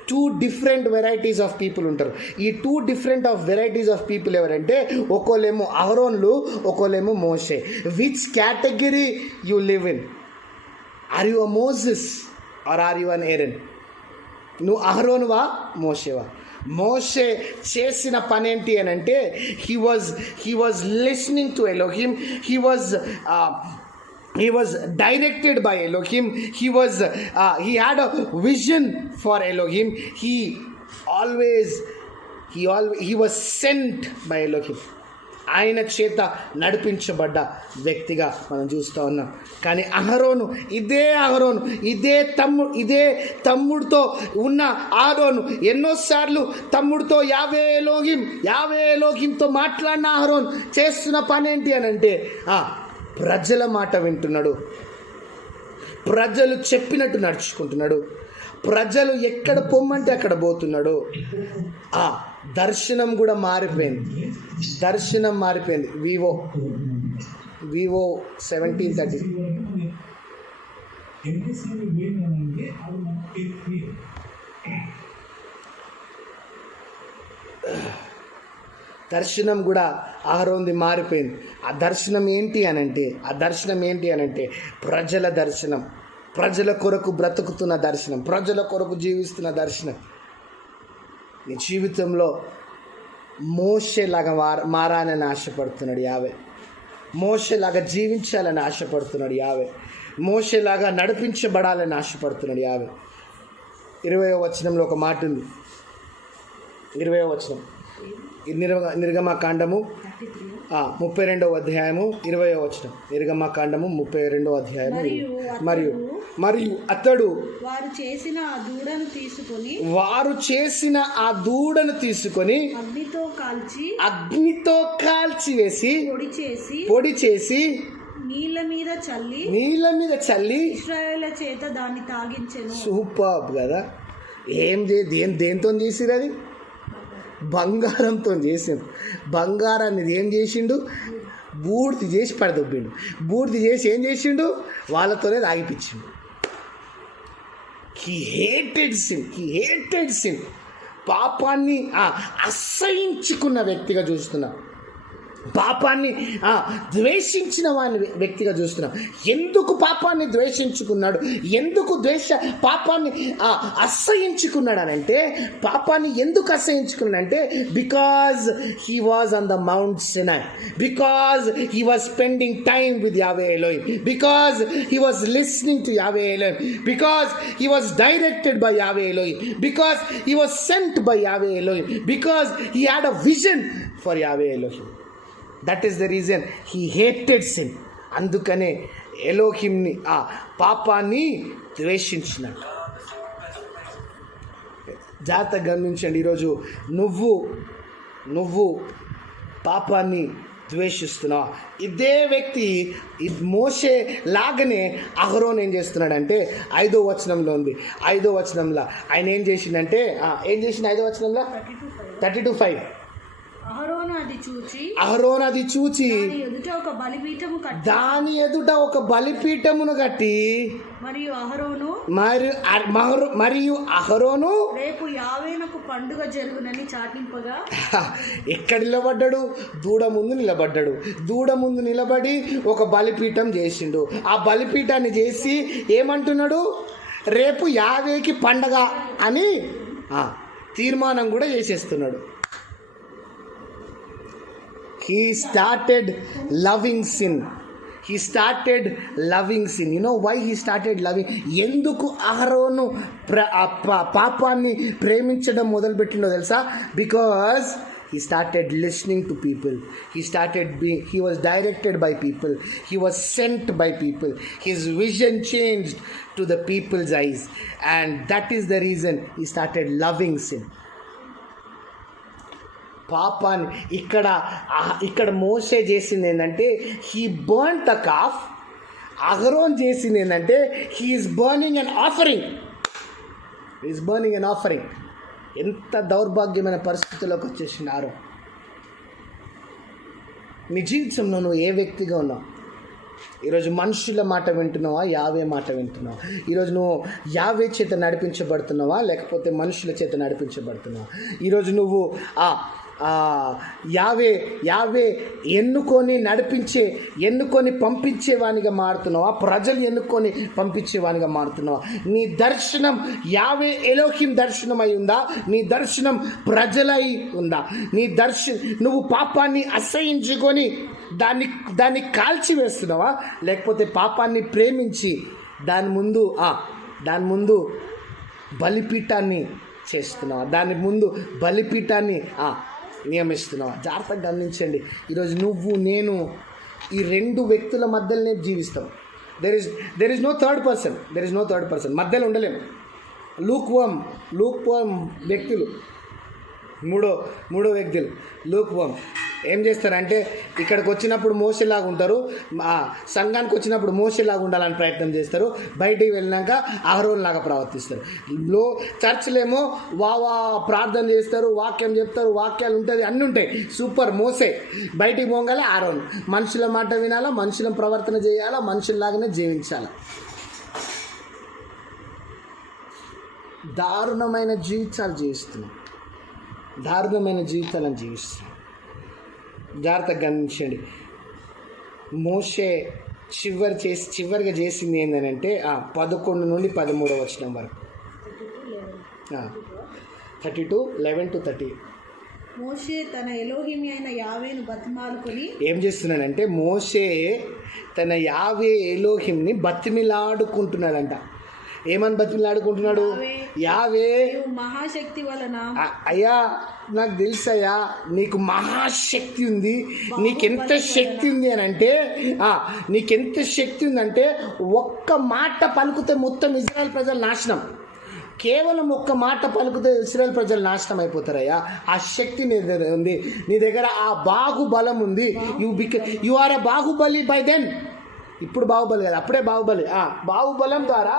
two different varieties of people ఉంటారు. ఈ two different of varieties of people ఎవరంటే ఒకళ్ళేమో అహరోన్లు, ఒకళ్ళేమో మోషే. Which category you live in? Are you a Moses or are you an Aaron? నువ్వు అహరోనువా, మోషేవా? మోషే చేసిన పని ఏంటి అని అంటే he was listening to Elohim, he was directed by Elohim, he had a vision for Elohim, he was sent by Elohim. ఆయన చేత నడిపించబడ్డ వ్యక్తిగా మనం చూస్తూ ఉన్నాం. కానీ అహరోను, ఇదే తమ్ముడితో ఉన్న అహరోను ఎన్నోసార్లు తమ్ముడితో యావే ఎలోహింతో మాట్లాడిన అహరోను చేస్తున్న పని ఏంటి అని అంటే ప్రజల మాట వింటున్నాడు, ప్రజలు చెప్పినట్టు నడుచుకుంటున్నాడు, ప్రజలు ఎక్కడ పొమ్మంటే అక్కడ పోతున్నాడు. దర్శనం కూడా మారిపోయింది. వివో 1730. దర్శనం కూడా అహరోన్ది మారిపోయింది. ఆ దర్శనం ఏంటి అనంటే ప్రజల దర్శనం, ప్రజల కొరకు బ్రతుకుతున్న దర్శనం, ప్రజల కొరకు జీవిస్తున్న దర్శనం. నీ జీవితంలో మోషేలాగా మారాలని ఆశపడుతున్నాడు యావే. మోషేలాగా జీవించాలని ఆశపడుతున్నాడు యావే. మోషేలాగా నడిపించబడాలని ఆశపడుతున్నాడు యావే. 20వ వచనంలో ఒక మాట ఉంది. 20వ వచనం, నిర్గమకాండము 32వ అధ్యాయము 20వ వచనం. నిర్గమకాండము 32వ అధ్యాయము. మరియు అతడు వారు చేసిన ఆ దూడను తీసుకొని అగ్నితో కాల్చి వేసి పొడి చేసి నీళ్ళ మీద చల్లి ఇశ్రాయేలు చేత దాన్ని తాగించెను. సూపర్ కదా! దేంతో చేసిరు? అది బంగారంతో చేసిండు. బంగారాన్ని ఏం చేసిండు? బూడిద చేసి పడదొబ్బిండు. బూడిద చేసి ఏం చేసిండు? వాళ్ళతోనే తాగిపించిండు. He hated sin. పాపాన్ని అసహించుకున్న వ్యక్తిగా చూస్తున్నాం. పాపాన్ని ద్వేషించిన వాని వ్యక్తిగా చూస్తున్నాం. ఎందుకు పాపాన్ని ద్వేషించుకున్నాడు? ఎందుకు పాపాన్ని అసహించుకున్నాడు అనంటే, పాపాన్ని ఎందుకు అసహించుకున్నాడంటే because he was on the mount Sinai, because he was spending time with Yahweh Elohim, because he was listening to Yahweh Elohim, because he was directed by Yahweh Elohim, because he was sent by Yahweh Elohim, because he had a vision for Yahweh Elohim. That is the reason he hated sin. అందుకనే ఎలోహింని, పాపాన్ని ద్వేషించినాడు. జాగ్రత్తగా గమనించండి. ఈరోజు నువ్వు పాపాన్ని ద్వేషిస్తున్నావు. ఇదే వ్యక్తి మోషే లాగానే అహరోన్ ఏం చేస్తున్నాడంటే 5వ వచనంలో ఉంది. 5వ వచనంలో ఆయన ఏం చేసిండంటే 5వ వచనంలో 32:5 అహరోను అది చూచి దాని ఎదుట ఒక బలిపీఠమును కట్టి మరియు అహరోను రేపు యావేనకు పండుగ జరుగునని చాటింపగా ఎక్కడ నిలబడ్డాడు? దూడ ముందు నిలబడి ఒక బలిపీఠం చేసిండు. ఆ బలిపీఠాన్ని చేసి ఏమంటున్నాడు? రేపు యావేకి పండగ అని తీర్మానం కూడా చేసేస్తున్నాడు. He started loving sin. You know why he started loving? ఎందుకు అహరోను పాపాన్ని ప్రేమించడం మొదలుపెట్టిండో తెలుసా? Because he started listening to people. He was directed by people. He was sent by people. His vision changed to the people's eyes. And that is the reason he started loving sin. పాపాన్ని ఇక్కడ మోసే చేసింది ఏంటంటే హీ బర్న్ ద కాఫ్. అహరోన్ చేసింది ఏంటంటే హీఈస్ బర్నింగ్ అన్ ఆఫరింగ్. ఎంత దౌర్భాగ్యమైన పరిస్థితుల్లోకి వచ్చేసింది అహరోన్. నీ జీవితంలో నువ్వు ఏ వ్యక్తిగా ఉన్నావు? ఈరోజు మనుషుల మాట వింటున్నావా, యావే మాట వింటున్నావా? ఈరోజు నువ్వు యావే చేత నడిపించబడుతున్నావా, లేకపోతే మనుషుల చేత నడిపించబడుతున్నావా? ఈరోజు నువ్వు యావే ఎన్నుకొని పంపించేవానిగా మారుతున్నావా, ప్రజలు ఎన్నుకొని పంపించేవానిగా మారుతున్నావా? నీ దర్శనం యావే ఎలోహిం దర్శనం అయి ఉందా? నీ దర్శనం ప్రజలై ఉందా? నువ్వు పాపాన్ని అసహించుకొని దాన్ని కాల్చివేస్తున్నావా, లేకపోతే పాపాన్ని ప్రేమించి దాని ముందు బలిపీఠాన్ని చేస్తున్నావా? దాని ముందు బలిపీఠాన్ని నియమిస్తున్నావా? జాగ్రత్తగా గమనించండి. ఈరోజు నువ్వు నేను ఈ రెండు వ్యక్తుల మధ్యలోనే జీవిస్తాం. There is no third person. మధ్యలో ఉండలేం. లూక్ వర్మ్ వ్యక్తులు, మూడో వ్యక్తులు లూక్ వర్మ్ ఏం చేస్తారంటే, ఇక్కడికి వచ్చినప్పుడు మోసేలాగా ఉంటారు, సంఘానికి వచ్చినప్పుడు మోసేలాగా ఉండాలని ప్రయత్నం చేస్తారు, బయటికి వెళ్ళినాక అహరోన్ లాగా ప్రవర్తిస్తారు. చర్చ్లేమో ప్రార్థన చేస్తారు, వాక్యం చెప్తారు, వాక్యాలు ఉంటుంది, అన్నీ ఉంటాయి, సూపర్ మోసే. బయటికి పోగానే అహరోన్. మనుషుల మాట వినాలా, మనుషుల ప్రవర్తన చేయాలా, మనుషుల్లాగానే జీవించాలి. దారుణమైన జీవితాలను జీవిస్తున్నాం. జాగ్రత్తగా గమనించండి. మోషే చివరిగా చేసింది ఏంటంటే 11 నుండి 13 వచనం వరకు, 11-30. మోషే తన ఎలోహిమి అయిన యావేను బతిమాలుకొని ఏం చేస్తున్నాడంటే, మోషే తన యావే ఎలోహింని బతిమిలాడుకుంటున్నాడంట. ఏమని బతిమిలాడుకుంటున్నాడు? యావే మహాశక్తి వలన, అయ్యా నాకు తెలుసయ్యా నీకు మహాశక్తి ఉంది, నీకెంత శక్తి ఉంది అని అంటే, ఒక్క మాట పలుకుతే మొత్తం ఇజ్రాయెల్ ప్రజలు నాశనం. కేవలం ఒక్క మాట పలుకుతే ఇశ్రాయేల్ ప్రజలు నాశనం అయిపోతారయ్యా. ఆ శక్తి నీ దగ్గర ఉంది, నీ దగ్గర ఆ బాహుబలం ఉంది. You are a Baahubali by then. ఇప్పుడు బాహుబలి కదా, అప్పుడే బాహుబలి. బాహుబలం ద్వారా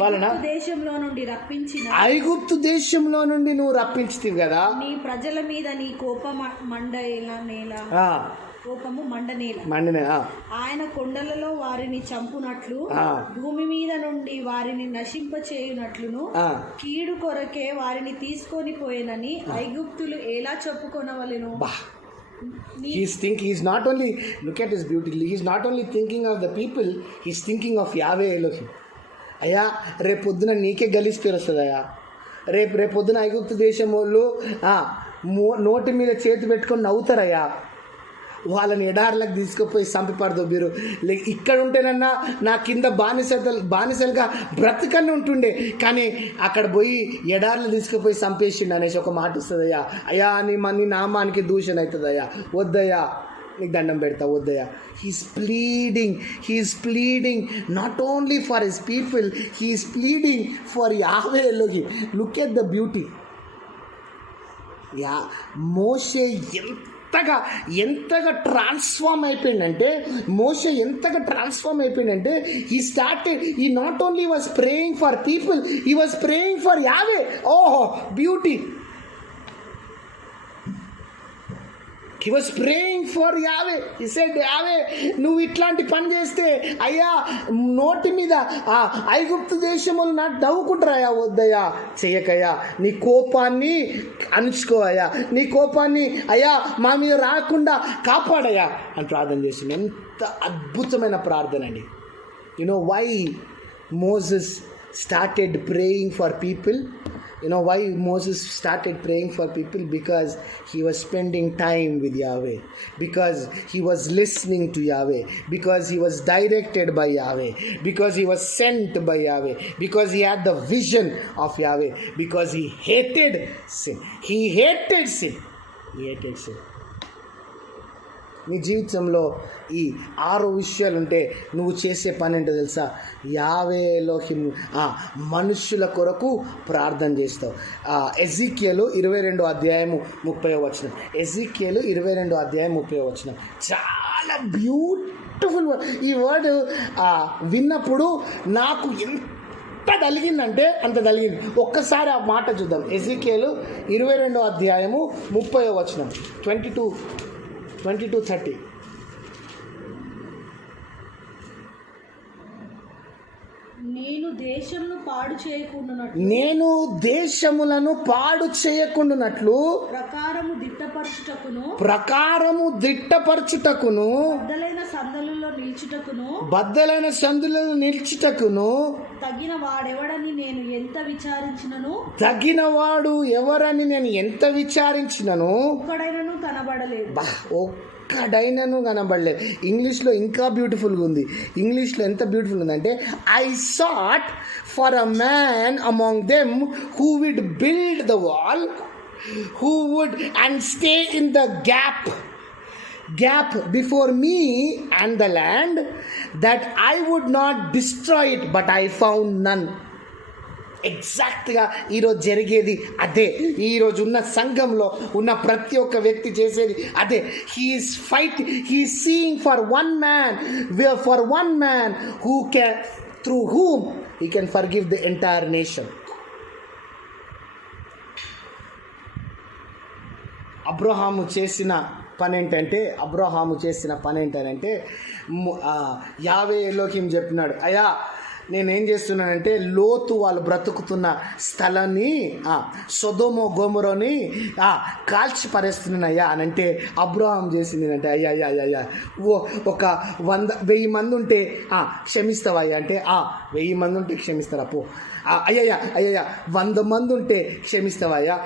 వలన దేశంలో నుండి రప్పించిన, ఐగుప్తు దేశంలో నుండి నువ్వు రప్పించితివి కదా, నీ ప్రజల మీద నీ కోపము మండనేల. ఆయన కొండలలో వారిని చంపునట్లు, భూమి మీద నుండి వారిని నశింపచేయునట్లును, కీడు కొరకే వారిని తీసుకొని పోయేనని ఐగుప్తులు ఎలా చెప్పుకొనవలెను. He's not only, look at his beauty, he's not only thinking of the people, he's thinking of Yahweh Elohim. అయ్యా రేపొద్దున నీకే గలీజ్ పేరు వస్తుంది అయ్యా. రేపొద్దున ఐగుప్తు దేశం వాళ్ళు నోటి మీద చేతి పెట్టుకొని నవ్వుతారయ్యా. వాళ్ళని ఎడార్లకు తీసుకుపోయి చంపిపడదు మీరు. ఇక్కడ ఉంటేనన్నా నా కింద బానిసలుగా బ్రతకని ఉంటుండే, కానీ అక్కడ పోయి ఎడార్లు తీసుకుపోయి చంపేసిండు అనేసి ఒక మాట వస్తుంది అయ్యా. అయ్యా నీ నామానికి దూషణ అవుతుంది అయ్యా, వద్దయ్యా నీకు దండం పెడతా, వద్దయ్యా. He's pleading not only for his people, he's pleading for Yahweh Elohim. Look at the beauty. మోషే ఎంతగా ట్రాన్స్ఫార్మ్ అయిపోయిందంటే, he not only was praying for people, he was praying for Yahweh. Oh, beauty. He was praying for Yahweh. He said, Yahweh, నువ్వు ఇట్లాంటి పని చేస్తే అయ్యా నోటి మీద ఐగుప్తు దేశములు నవ్వుకుంటారయ్యా, వద్దయ్యా చెయ్యకయ్యా, నీ కోపాన్ని అణుచుకోవయ్యా, నీ కోపాన్ని అయ్యా మా మీద రాకుండా కాపాడయ్యా అని ప్రార్థన చేసింది. ఎంత అద్భుతమైన ప్రార్థన అండి. You know why Moses started praying for people? You know why Moses started praying for people? Because he was spending time with Yahweh, because he was listening to Yahweh, because he was directed by Yahweh, because he was sent by Yahweh, because he had the vision of Yahweh, because he hated sin. నీ జీవితంలో ఈ 6 విషయాలు ఉంటే నువ్వు చేసే పని ఏంటో తెలుసా? యావే ఎలోహిం, మనుష్యుల కొరకు ప్రార్థన చేస్తావు. ఎజికియలు 22:30. చాలా బ్యూటిఫుల్. ఈ వర్డ్ విన్నప్పుడు నాకు ఎంత తలిగిందంటే అంత తలిగింది. ఒక్కసారి ఆ మాట చూద్దాం. ఎజికియలు 22:30. నేను దేశమును పాడు చేయకుండానట్లు నేను దేశములను పాడు చేయకుండానట్లు ప్రకారము దిట్టపరచుటకును బద్దలైన సందులలో నిల్చుటకును తగిన వాడెవడని నేను తగిన వాడు ఎవరని నేను ఎంత విచారించినను ఒక్కడైనను కనబడలేదు. ఒక్కడైనను కనబడలేదు. ఇంగ్లీష్లో ఇంకా బ్యూటిఫుల్గా ఉంది. ఇంగ్లీష్లో ఎంత బ్యూటిఫుల్ ఉందంటే, I sought for a man among them who would build the wall, who would and stay in the gap before me and the land, that I would not destroy it, but I found none. ఎగ్జాక్ట్గా ఈరోజు జరిగేది అదే. ఈరోజు ఉన్న సంఘంలో ఉన్న ప్రతి ఒక్క వ్యక్తి చేసేది అదే. He is seeing for one man who can through whom he can forgive the entire nation. Abraham చేసిన పని ఏంటంటే యావే ఎలోహిం చెప్పినాడు, అయ్యా నేనేం చేస్తున్నానంటే లోతు వాళ్ళు బ్రతుకుతున్న స్థలాన్ని సొదొమ గొమొరని కాల్చి పరేస్తున్నానయ్యా అని అంటే అబ్రహాం చేసింది అంటే, అయ్యా ఒక 1000 మంది ఉంటే క్షమిస్తావా అంటే 1000 మంది ఉంటే క్షమిస్తారా పో. అయ్యయ్యా 100 మంది ఉంటే క్షమిస్తావయ్యా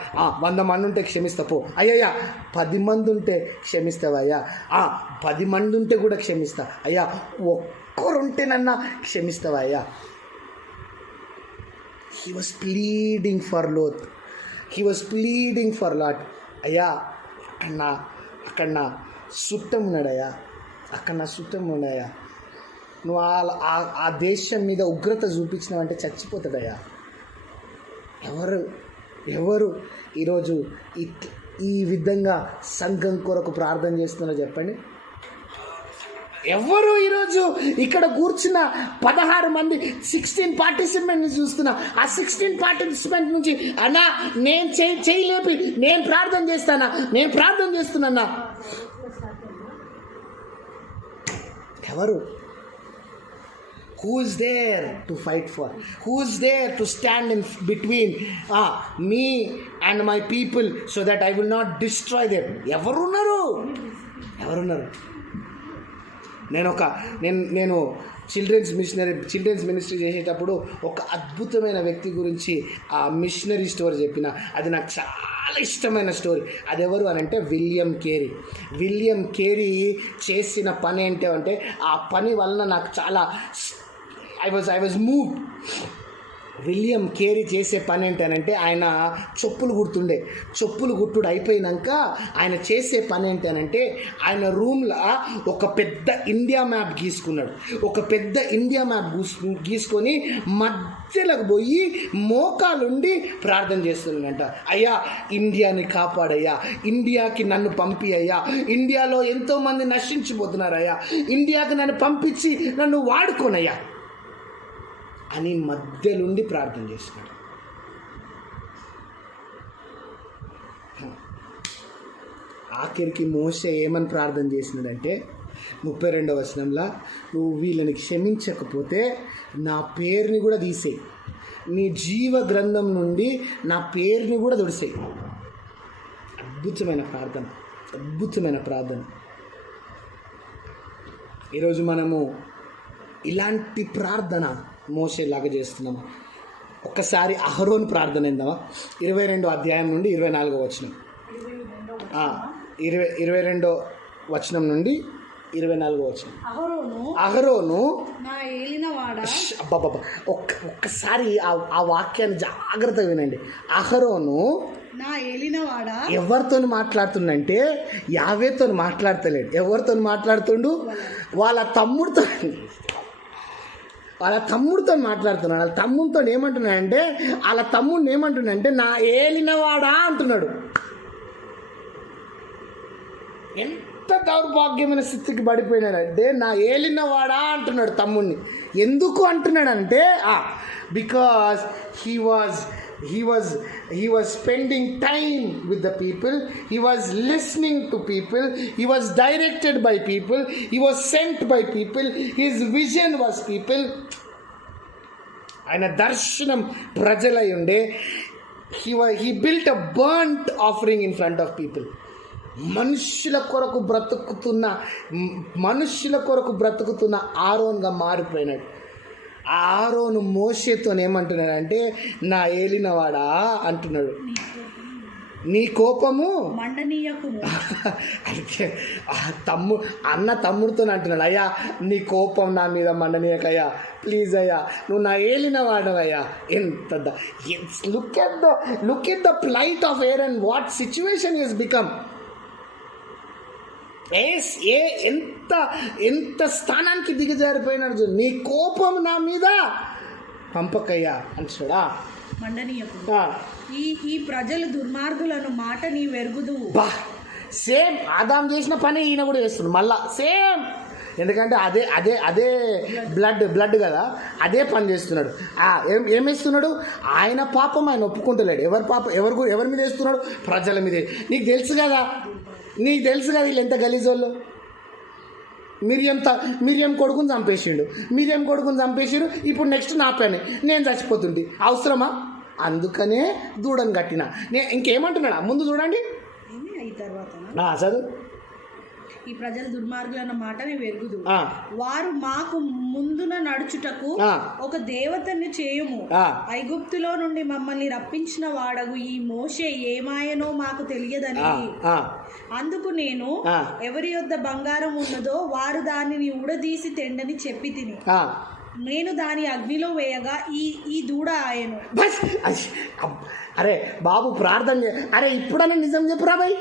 100 మంది ఉంటే క్షమిస్తా పో. అయ్యయ్యా 10 మంది ఉంటే క్షమిస్తావయ్యా 10 మంది ఉంటే కూడా క్షమిస్తా. అయ్యా ఒక్కరుంటేనన్నా క్షమిస్తావయ్యా. He was pleading for Lot. అయ్యా అక్కడ నా సుట్టం ఉన్నాడయ్యా, నువ్వు ఆ దేశం మీద ఉగ్రత చూపించినావంటే చచ్చిపోతాడయ్యా. ఎవరు ఈరోజు ఈ విధంగా సంఘం కొరకు ప్రార్థన చేస్తున్నారో చెప్పండి. ఎవరు ఈరోజు ఇక్కడ కూర్చున్న 16 మంది 16 పార్టిసిపెంట్ని చూస్తున్నా. ఆ 16 పార్టిసిపెంట్ నుంచి అన్నా నేను చేయలేపి నేను ప్రార్థన చేస్తున్నా. ఎవరు? Who is there to fight for? Who is there to stand in between me and my people so that I will not destroy them? ఎవరున్నారు? నేను చిల్డ్రన్స్ మినిస్ట్రీ చేసేటప్పుడు ఒక అద్భుతమైన వ్యక్తి గురించి ఆ మిషనరీ స్టోరీ చెప్పిన. అది నాకు చాలా ఇష్టమైన స్టోరీ. అది ఎవరు అని అంటే విలియం కేరీ చేసిన పని ఏంటంటే, ఆ పని వలన నాకు చాలా I was moved. William Carey చేసే పని ఏంటనంటే, ఆయన చెప్పులు కుట్టుడు అయిపోయినాక ఆయన చేసే పని ఏంటనంటే, ఆయన రూమ్లో ఒక పెద్ద ఇండియా మ్యాప్ గీసుకొని మధ్యలోకి పోయి మోకాలుండి ప్రార్థన చేస్తున్నాడంట. అయ్యా ఇండియాని కాపాడయ్యా, ఇండియాకి నన్ను పంపి అయ్యా, ఇండియాలో ఎంతోమంది నశించిపోతున్నారయ్యా, ఇండియాకి నన్ను పంపించి నన్ను వాడుకోనయ్యా అని మధ్యలుండి ప్రార్థన చేస్తున్నాడు. ఆఖరికి మోషే ఏమని ప్రార్థన చేసినాడంటే 32వ వచనంలో, నువ్వు వీళ్ళని క్షమించకపోతే నా పేరుని కూడా తీసేయి, నీ జీవ గ్రంథం నుండి నా పేరుని కూడా తుడిసేయి. అద్భుతమైన ప్రార్థన. ఈరోజు మనము ఇలాంటి ప్రార్థన మోషేలాగా చేస్తున్నాము. ఒక్కసారి అహరోను ప్రార్థన ఏందమా? 22వ అధ్యాయం నుండి 24వ వచనం, 22వ వచనం నుండి 24వ వచనం. అహరోను ఒక్కసారి ఆ వాక్యాన్ని జాగ్రత్తగా వినండి. అహరోను ఎవరితో మాట్లాడుతుండంటే యావేతో మాట్లాడతలేడు. ఎవరితో మాట్లాడుతుండు? వాళ్ళ తమ్ముడితో మాట్లాడుతున్నాడు. వాళ్ళ తమ్ముడితో ఏమంటున్నాడంటే, నా ఏలినవాడా అంటున్నాడు. ఎంత దౌర్భాగ్యమైన స్థితికి పడిపోయినాడంటే, నా ఏలినవాడా అంటున్నాడు తమ్ముడిని. ఎందుకు అంటున్నాడంటే, because he was spending time with the people, he was listening to people, he was directed by people, he was sent by people, his vision was people. ఆయన దర్శనం ప్రజలై ఉండే he built a burnt offering in front of people. మనుష్యుల కొరకు బ్రతుకుతున్న ఆరోన్గా మారిపోయినాడు. ఆ ఆరోను మోషేతో ఏమంటున్నాడంటే, నా ఏలినవాడా అంటున్నాడు, నీ కోపము మండనీయకుము. అయితే అన్న తమ్ముడితో అంటున్నాడు, అయ్యా నీ కోపం నా మీద మండనీయకయ్యా, ప్లీజ్ అయ్యా, నువ్వు నా ఏలిన వాడవయ్యా. ఎంత look at the plight of Aaron, what situation is become. ఎంత స్థానానికి దిగజారిపోయినాడు చూడు. నీ కోపం నా మీద పంపకయ్యా అంటాడా. మండనీయకుము. ఈ ప్రజలు దుర్మార్గులను మాట నీ వెరుగుదువు. బా, సేమ్ ఆదాం చేసిన పని ఈయన కూడా చేస్తుంది మళ్ళా సేమ్. ఎందుకంటే అదే బ్లడ్ కదా, అదే పని చేస్తున్నాడు. ఏమేస్తున్నాడు? ఆయన పాపం ఆయన ఒప్పుకుంటలేడు. ఎవరి పాపం ఎవరి మీద వేస్తున్నాడు? ప్రజల మీద. నీకు తెలుసు కదా వీళ్ళు ఎంత గలీజోళ్ళు. మిరియం కొడుకుని చంపేసిరు. ఇప్పుడు నెక్స్ట్ నా పని, నేను చచ్చిపోతుంటే అవసరమా? అందుకనే దూడని కట్టిన. ఇంకేమంటున్నాడా ముందు చూడండి చదువు. ఈ ప్రజలు దుర్మార్గులన్న మాట నీ వెరుగుదు. వారు మాకు ముందున నడుచుటకు ఒక దేవతని చేయుము. ఐగుప్తులో నుండి మమ్మల్ని రప్పించిన వాడగు ఈ మోషే ఏమాయనో మాకు తెలియదని. అందుకు నేను ఎవరి యొద్ద బంగారం ఉన్నదో వారు దానిని ఊడదీసి తెండని చెప్పి తిని, నేను దాని అగ్నిలో వేయగా ఈ దూడ ఆయను. అరే బాబు ప్రార్థన అరే ఇప్పుడన్నా నిజం చెప్పురా బాయ్.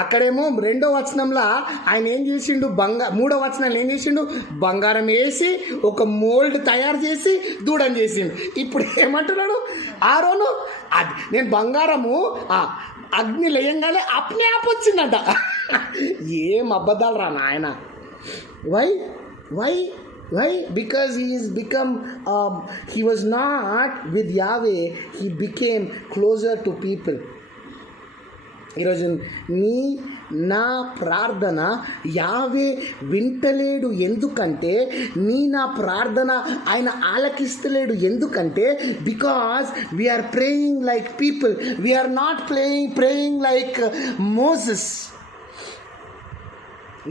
అక్కడేమో 2వ వచనంలో ఆయన ఏం చేసిండు, 3వ వచనంలో ఏం చేసిండు, బంగారం వేసి ఒక మోల్డ్ తయారు చేసి దూడని చేసిండు. ఇప్పుడు ఏమంటున్నాడు ఆరోను, నేను బంగారము అగ్ని లేయంగానే అప్నే ఆప్ వచ్చిందట. ఏం అబద్ధాలు రా నాయన. Why? Because he was not with Yahweh, he became closer to people. ఈరోజు నా ప్రార్థన యావే వింటలేడు ఎందుకంటే, నా ప్రార్థన ఆయన ఆలకిస్తలేడు ఎందుకంటే, because we are praying like people, we are not praying like Moses.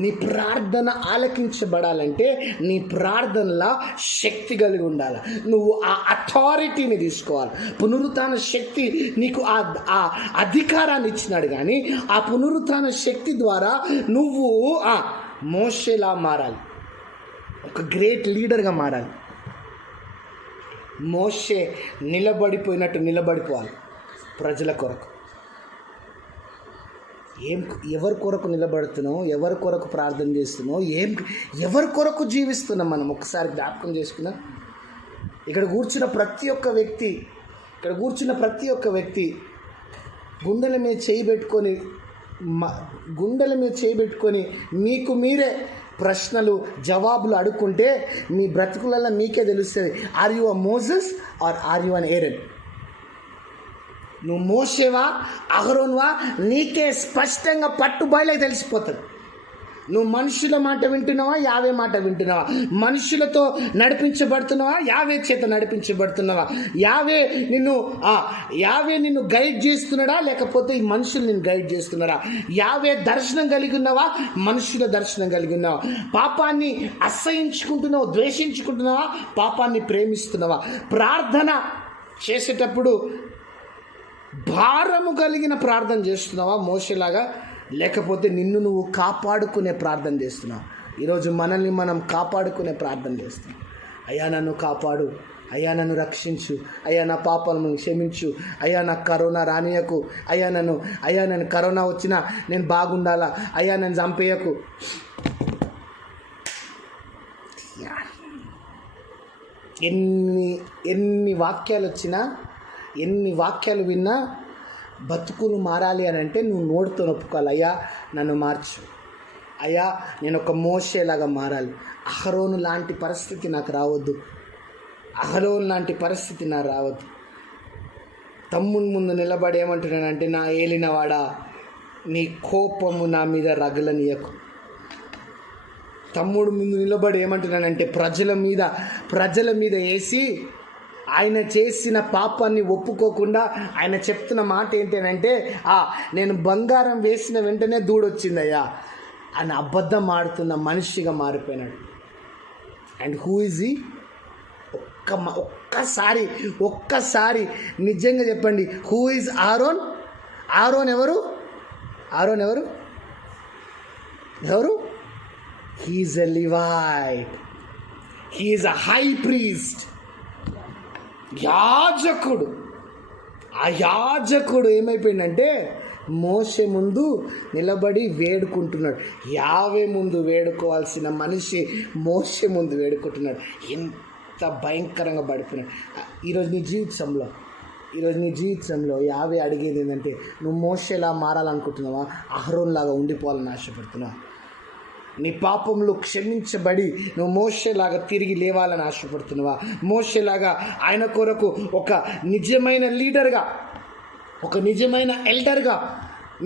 నీ ప్రార్థన ఆలకించబడాలంటే నీ ప్రార్థనలో శక్తి కలిగి ఉండాలి. నువ్వు ఆ అథారిటీని తీసుకోవాలి. పునరుత్థాన శక్తి నీకు ఆ అధికారాన్ని ఇచ్చినాడు. కానీ ఆ పునరుత్థాన శక్తి ద్వారా నువ్వు మోషేలా మారాలి, ఒక గ్రేట్ లీడర్గా మారాలి. మోషే నిలబడిపోయినట్టు నిలబడిపోవాలి ప్రజల కొరకు. ఎవరి కొరకు నిలబడుతున్నావు, ఎవరి కొరకు ప్రార్థన చేస్తున్నావు, ఎవరి కొరకు జీవిస్తున్నాం మనం ఒకసారి జ్ఞాపకం చేసుకున్నాం. ఇక్కడ కూర్చున్న ప్రతి ఒక్క వ్యక్తి గుండెల మీద చేయి పెట్టుకొని మీకు మీరే ప్రశ్నలు జవాబులు అడుక్కుంటే మీ బ్రతుకులలో మీకే తెలుస్తుంది. Are you a Moses or are you an Aaron? నువ్వు మోషేవా అహరోన్వా నీకే స్పష్టంగా పట్టుబయలై తెలిసిపోతుంది. నువ్వు మనుషుల మాట వింటున్నావా, యావే మాట వింటున్నావా? మనుషులతో నడిపించబడుతున్నావా, యావే చేత నడిపించబడుతున్నావా? యావే నిన్ను గైడ్ చేస్తున్నాడా, లేకపోతే ఈ మనుషులు నిన్ను గైడ్ చేస్తున్నారా? యావే దర్శనం కలిగి ఉన్నావా, మనుషుల దర్శనం కలిగి ఉన్నావా? పాపాన్ని అసహించుకుంటున్నావా, ద్వేషించుకుంటున్నావా, పాపాన్ని ప్రేమిస్తున్నావా? ప్రార్థన చేసేటప్పుడు భారము కలిగిన ప్రార్థన చేస్తున్నావా మోషేలాగా, లేకపోతే నిన్ను నువ్వు కాపాడుకునే ప్రార్థన చేస్తున్నావు? ఈరోజు మనల్ని మనం కాపాడుకునే ప్రార్థన చేస్తున్నాం. అయ్యా నన్ను కాపాడు, అయ్యా నన్ను రక్షించు, అయ్యా నా పాపాలను క్షమించు, అయ్యా నాకు కరోనా రానియకు, అయ్యా నన్ను కరోనా వచ్చినా నేను బాగుండాలా, అయ్యా నన్ను చంపేయకు. ఎన్ని వాక్యాలు వచ్చినా, ఎన్ని వాక్యాలు విన్నా బతుకులు మారాలి అని అంటే నువ్వు నోటితో ఒప్పుకోవాలి. అయ్యా నన్ను మార్చు, అయ్యా నేను ఒక మోషేలాగా మారాలి. అహరోను లాంటి పరిస్థితి నాకు రావద్దు, తమ్ముని ముందు నిలబడి ఏమంటున్నానంటే, నా ఏలినవాడా నీ కోపము నా మీద రగలనీయకు. తమ్ముడు ముందు నిలబడి ఏమంటున్నానంటే ప్రజల మీద వేసి ఆయన చేసిన పాపాన్ని ఒప్పుకోకుండా ఆయన చెప్తున్న మాట ఏంటంటే నేను బంగారం వేసిన వెంటనే దూడొచ్చిందయ్యా అని అబద్ధం ఆడుతున్న మనిషిగా మారిపోయినాడు. And who is he? ఒక్కసారి నిజంగా చెప్పండి, హూ ఈజ్ ఆరోన్? ఆరోన్ ఎవరు? He's a Levite, he's a high priest, యాజకుడు. ఆ యాజకుడు ఏమైపోయిందంటే మోషే ముందు నిలబడి వేడుకుంటున్నాడు. యావే ముందు వేడుకోవాల్సిన మనిషి మోషే ముందు వేడుకుంటున్నాడు. ఎంత భయంకరంగా పడిపోయినాడు. ఈరోజు నీ జీవితంలో యావే అడిగేది ఏంటంటే, నువ్వు మోషేలా మారాలనుకుంటున్నావా? అహరోన్లాగా ఉండిపోవాలని ఆశపడుతున్నావా? నీ పాపంలో క్షమించబడి నువ్వు మోషేలాగా తిరిగి లేవాలని ఆశపడుతున్నావా? మోషేలాగా ఆయన కొరకు ఒక నిజమైన లీడర్గా, ఒక నిజమైన ఎల్డర్గా,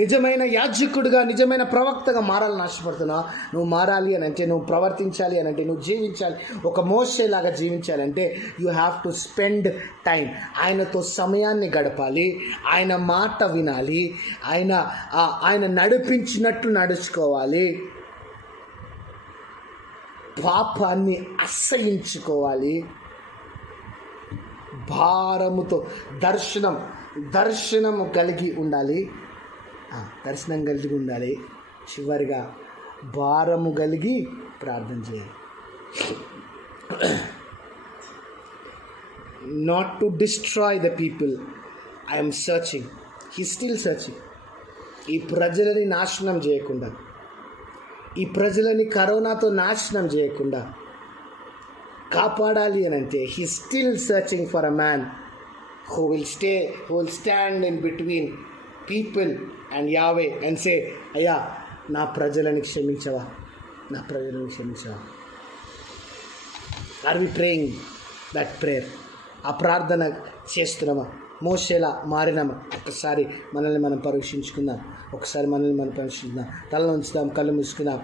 నిజమైన యాజకుడిగా, నిజమైన ప్రవక్తగా మారాలని ఆశపడుతున్నావా? నువ్వు మారాలి అని అంటే, నువ్వు ప్రవర్తించాలి అని అంటే, నువ్వు జీవించాలి, ఒక మోషేలాగా జీవించాలంటే you have to spend time. ఆయనతో సమయాన్ని గడపాలి, ఆయన మాట వినాలి, ఆయన నడిపించినట్టు నడుచుకోవాలి, పాపాన్ని అసహించుకోవాలి, భారముతో దర్శనము కలిగి ఉండాలి. దర్శనం కలిగి ఉండాలి. చివరిగా భారము కలిగి ప్రార్థన చేయాలి. Not to destroy the people, I'm searching, he still searching. ఈ ప్రజలని నాశనం చేయకుండా, ఈ ప్రజలని కరోనాతో నాశనం చేయకుండా కాపాడాలి అని అంటే, he still searching for a man who will stand in between people and Yahweh and say, అయ్యా నా ప్రజలని క్షమించవా? Are we praying that prayer? ఆ ప్రార్థన చేస్తున్నామా? మోషేలా మారినామా? ఒకసారి మనల్ని మనం పరీక్షించుకుందాం. తల ఉంచుదాం, కళ్ళు మూసుకుందాం,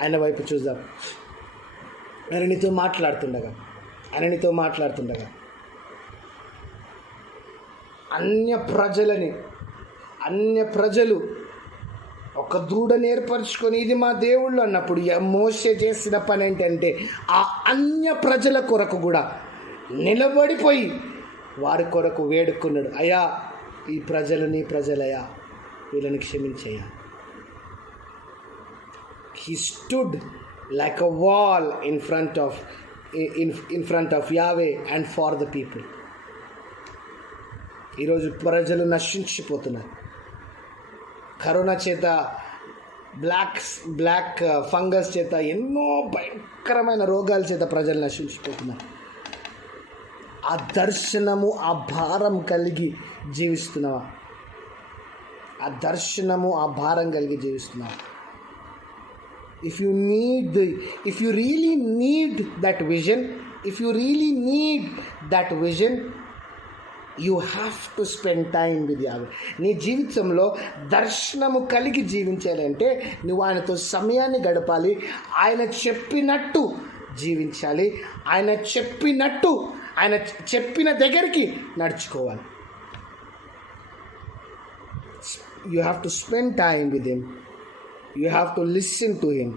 ఆయన వైపు చూద్దాం. ఆయన నీతో మాట్లాడుతుండగా అన్య ప్రజలు ఒక దూడని ఏర్పరచుకొని ఇది మా దేవుళ్ళు అన్నప్పుడు మోషే చేసిన పని ఏంటంటే, ఆ అన్య ప్రజల కొరకు కూడా నిలబడిపోయి వారి కొరకు వేడుకున్నాడు. అయ్యా ఈ ప్రజలు నీ ప్రజలయ్యా, వీళ్ళని క్షమించయ్యా. He stood like a wall in front of Yahweh and for the people. ఈరోజు ప్రజలు నశించిపోతున్నారు. కరోనా చేత, బ్లాక్ ఫంగస్ చేత, ఎన్నో భయంకరమైన రోగాల చేత ప్రజలు నశించిపోతున్నారు. ఆ దర్శనము, ఆ భారం కలిగి జీవిస్తున్నావా? If you really need that vision, you have to spend time with Yahweh. నీ జీవితంలో దర్శనము కలిగి జీవించాలంటే నువ్వు ఆయనతో సమయాన్ని గడపాలి, ఆయన చెప్పినట్టు జీవించాలి, ఆయన చెప్పిన దగ్గరికి నడుచుకోవాలి. You have to spend time with him. You have to listen to him.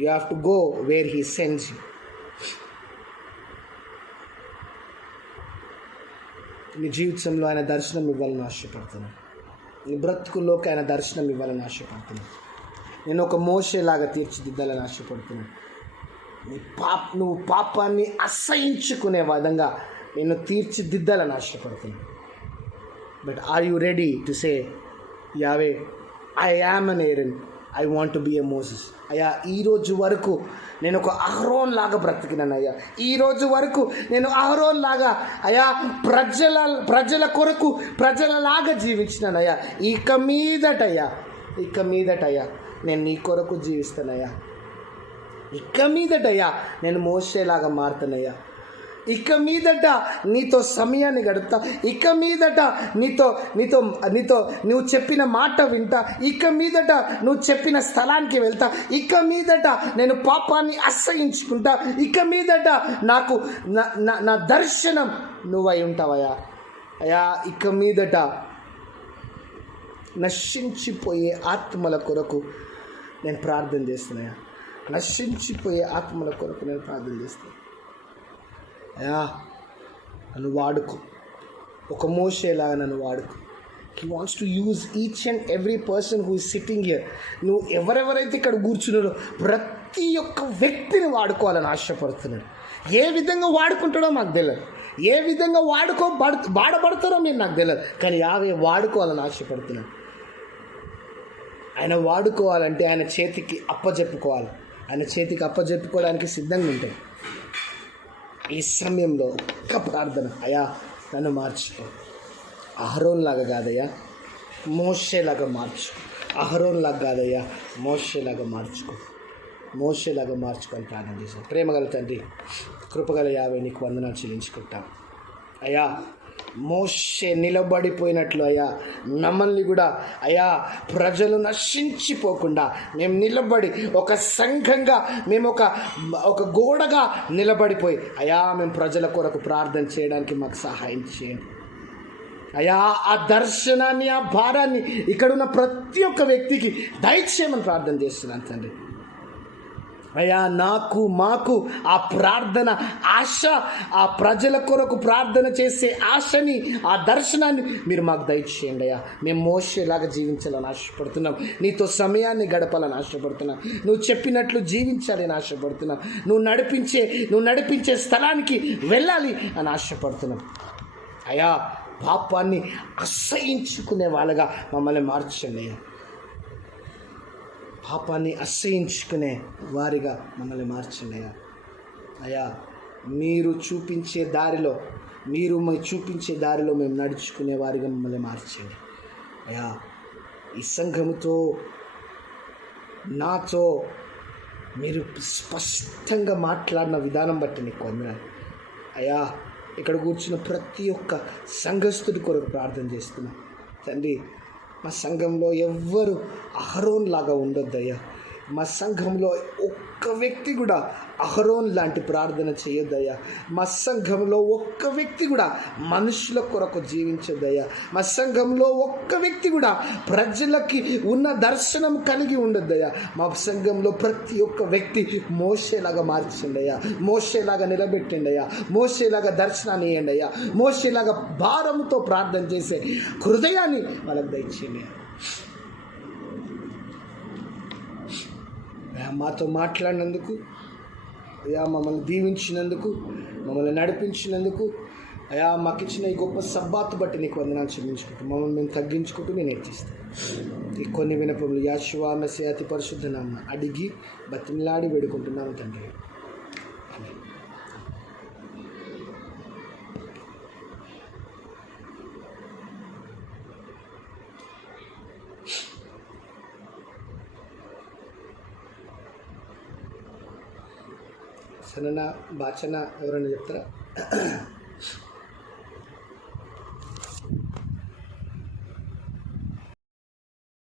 You have to go where he sends you. నీ జీవితంలో ఆయన దర్శనం ఇవ్వాలని ఆశపడుతున్నాను. నీ బ్రతుకుల్లోకి ఆయన దర్శనం ఇవ్వాలని ఆశపడుతున్నాను. నేను ఒక మోషేలాగా తీర్చిదిద్దాలని ఆశపడుతున్నాను. నువ్వు పాపాన్ని అసహించుకునే విధంగా నేను తీర్చిదిద్దాలని ఆశపడుతున్నాను. But are you ready to say, Yahweh, I am an Aaron, I want to be a Moses. అయ్యా ఈరోజు వరకు నేను ఒక అహరోన్ లాగా బ్రతికినాను అయ్యా. ఈరోజు వరకు నేను అహరోన్ లాగా అయ్యా ప్రజల కొరకు ప్రజలలాగా జీవించినానయ్యా. ఇక మీదటయ్యా నేను నీ కొరకు జీవిస్తానయ్యా. ఇక మీదటయ్యా నేను మోషేలాగా మారుతానయ్యా. ఇక మీదట నీతో సమయాన్ని గడుపుతా, ఇక మీదట నీతో నీతో నీతో నువ్వు చెప్పిన మాట వింటా, ఇక మీదట నువ్వు చెప్పిన స్థలానికి వెళ్తా, ఇక మీదట నేను పాపాన్ని అసహించుకుంటా, ఇక మీదట నాకు నా దర్శనం నువ్వై ఉంటావయ్యా. అయ్యా, ఇక మీదట నశించిపోయే ఆత్మల కొరకు నేను ప్రార్థన చేస్తున్నాయా, నశించిపోయే ఆత్మల కొరకు నేను ప్రార్థన చేస్తాను. అయ్యా, నన్ను వాడుకో, ఒక మోషేలాగా నన్ను వాడుకో. He wants to use each and every person who is sitting here. నువ్వు ఎవరెవరైతే ఇక్కడ కూర్చున్నారో ప్రతి ఒక్క వ్యక్తిని వాడుకోవాలని ఆశపడుతున్నాడు. ఏ విధంగా వాడుకుంటాడో మాకు తెలియదు, ఏ విధంగా వాడబడతారో మీరు నాకు తెలియదు, కానీ యావే వాడుకోవాలని ఆశపడుతున్నాడు. ఆయన వాడుకోవాలంటే ఆయన చేతికి అప్పజెప్పుకోవాలి. ఆయన చేతికి అప్పజెప్పుకోవడానికి సిద్ధంగా ఉంటాయి. ఈ సమయంలో ఒక్క ప్రార్థన, అయ్యా నన్ను మార్చుకో. అహరోన్లాగా కాదయ్యా, మోషేలాగా మార్చు. అహరోన్లాగా కాదయ్యా, మోషేలాగా మార్చుకో. మోషేలాగా మార్చుకొని ప్రార్థన చేశాను. ప్రేమగల తండ్రి, కృపగల యావే నీకు వందనాలు చెల్లించుకుంటాం. అయ్యా, మోషే నిలబడిపోయినట్లు అయ్యా మమ్మల్ని కూడా అయ్యా ప్రజలు నశించిపోకుండా మేము నిలబడి ఒక సంఘంగా మేము ఒక గోడగా నిలబడిపోయి అయ్యా మేము ప్రజల కొరకు ప్రార్థన చేయడానికి మాకు సహాయం చేయండి. అయ్యా, ఆ దర్శనాన్ని, ఆ భారాన్ని ఇక్కడున్న ప్రతి ఒక్క వ్యక్తికి దయచేయమని ప్రార్థన చేస్తున్నాను తండ్రి. అయ్యా, మాకు ఆ ప్రార్థన ఆశ, ఆ ప్రజల కొరకు ప్రార్థన చేసే ఆశని, ఆ దర్శనాన్ని మీరు మాకు దయచేయండి. అయ్యా, మేము మోషేలాగా జీవించాలని ఆశపడుతున్నాం, నీతో సమయాన్ని గడపాలని ఆశపడుతున్నాం, నువ్వు చెప్పినట్లు జీవించాలని ఆశపడుతున్నాం, నువ్వు నడిపించే స్థలానికి వెళ్ళాలి అని ఆశపడుతున్నాం. అయ్యా, పాపాన్ని అసహించుకునే వాళ్ళగా మమ్మల్ని మార్చండి. అయ్యా, పాపాన్ని అసహించుకునే వారిగా మమ్మల్ని మార్చండి. అయ్యా, మీరు చూపించే దారిలో మేము నడుచుకునే వారిగా మమ్మల్ని మార్చండి. అయ్యా, ఈ సంఘముతో నాతో మీరు స్పష్టంగా మాట్లాడిన విధానం బట్టి నీకు వందనాలు. అయ్యా, ఇక్కడ కూర్చున్న ప్రతి ఒక్క సంఘస్థుడి కొరకు ప్రార్థన చేస్తున్నా తండ్రి. మా సంఘంలో ఎవ్వరు అహరోన్ లాగా ఉండొద్దయ్యా. మా సంఘంలో ఒక్క వ్యక్తి కూడా అహరోన్ లాంటి ప్రార్థన చేయొద్దయ్యా. మా సంఘంలో ఒక్క వ్యక్తి కూడా మనుషుల కొరకు జీవించొద్దయ్యా. మా సంఘంలో ఒక్క వ్యక్తి కూడా ప్రజలకి ఉన్న దర్శనం కలిగి ఉండొద్దయ్యా. మా సంఘంలో ప్రతి ఒక్క వ్యక్తి మోషేలాగా మార్చండి అయ్యా, మోషేలాగా నిలబెట్టండి అయ్యా, మోషేలాగా దర్శనాన్ని ఇవ్వండి అయ్యా, మోషేలాగా భారంతో ప్రార్థన చేసే హృదయాన్ని వాళ్ళకి దయచేయండి. మాతో మాట్లాడినందుకు అయ్యా, మమ్మల్ని దీవించినందుకు, మమ్మల్ని నడిపించినందుకు అయ్యా, మాకు ఇచ్చిన ఈ గొప్ప సబ్బాతు బట్టి నీకు వందనాలు చెల్లించుకుంటూ మమ్మల్ని మేము తగ్గించుకుంటూ నేను నేర్చిస్తాను. ఈ కొన్ని వినపములు యాషువా మెస్సియా అతి పరిశుద్ధ నామమున అడిగి బతిమిలాడి వేడుకుంటున్నాము తండ్రి. సరేనా బాచన ఎవరైనా చెప్తారా?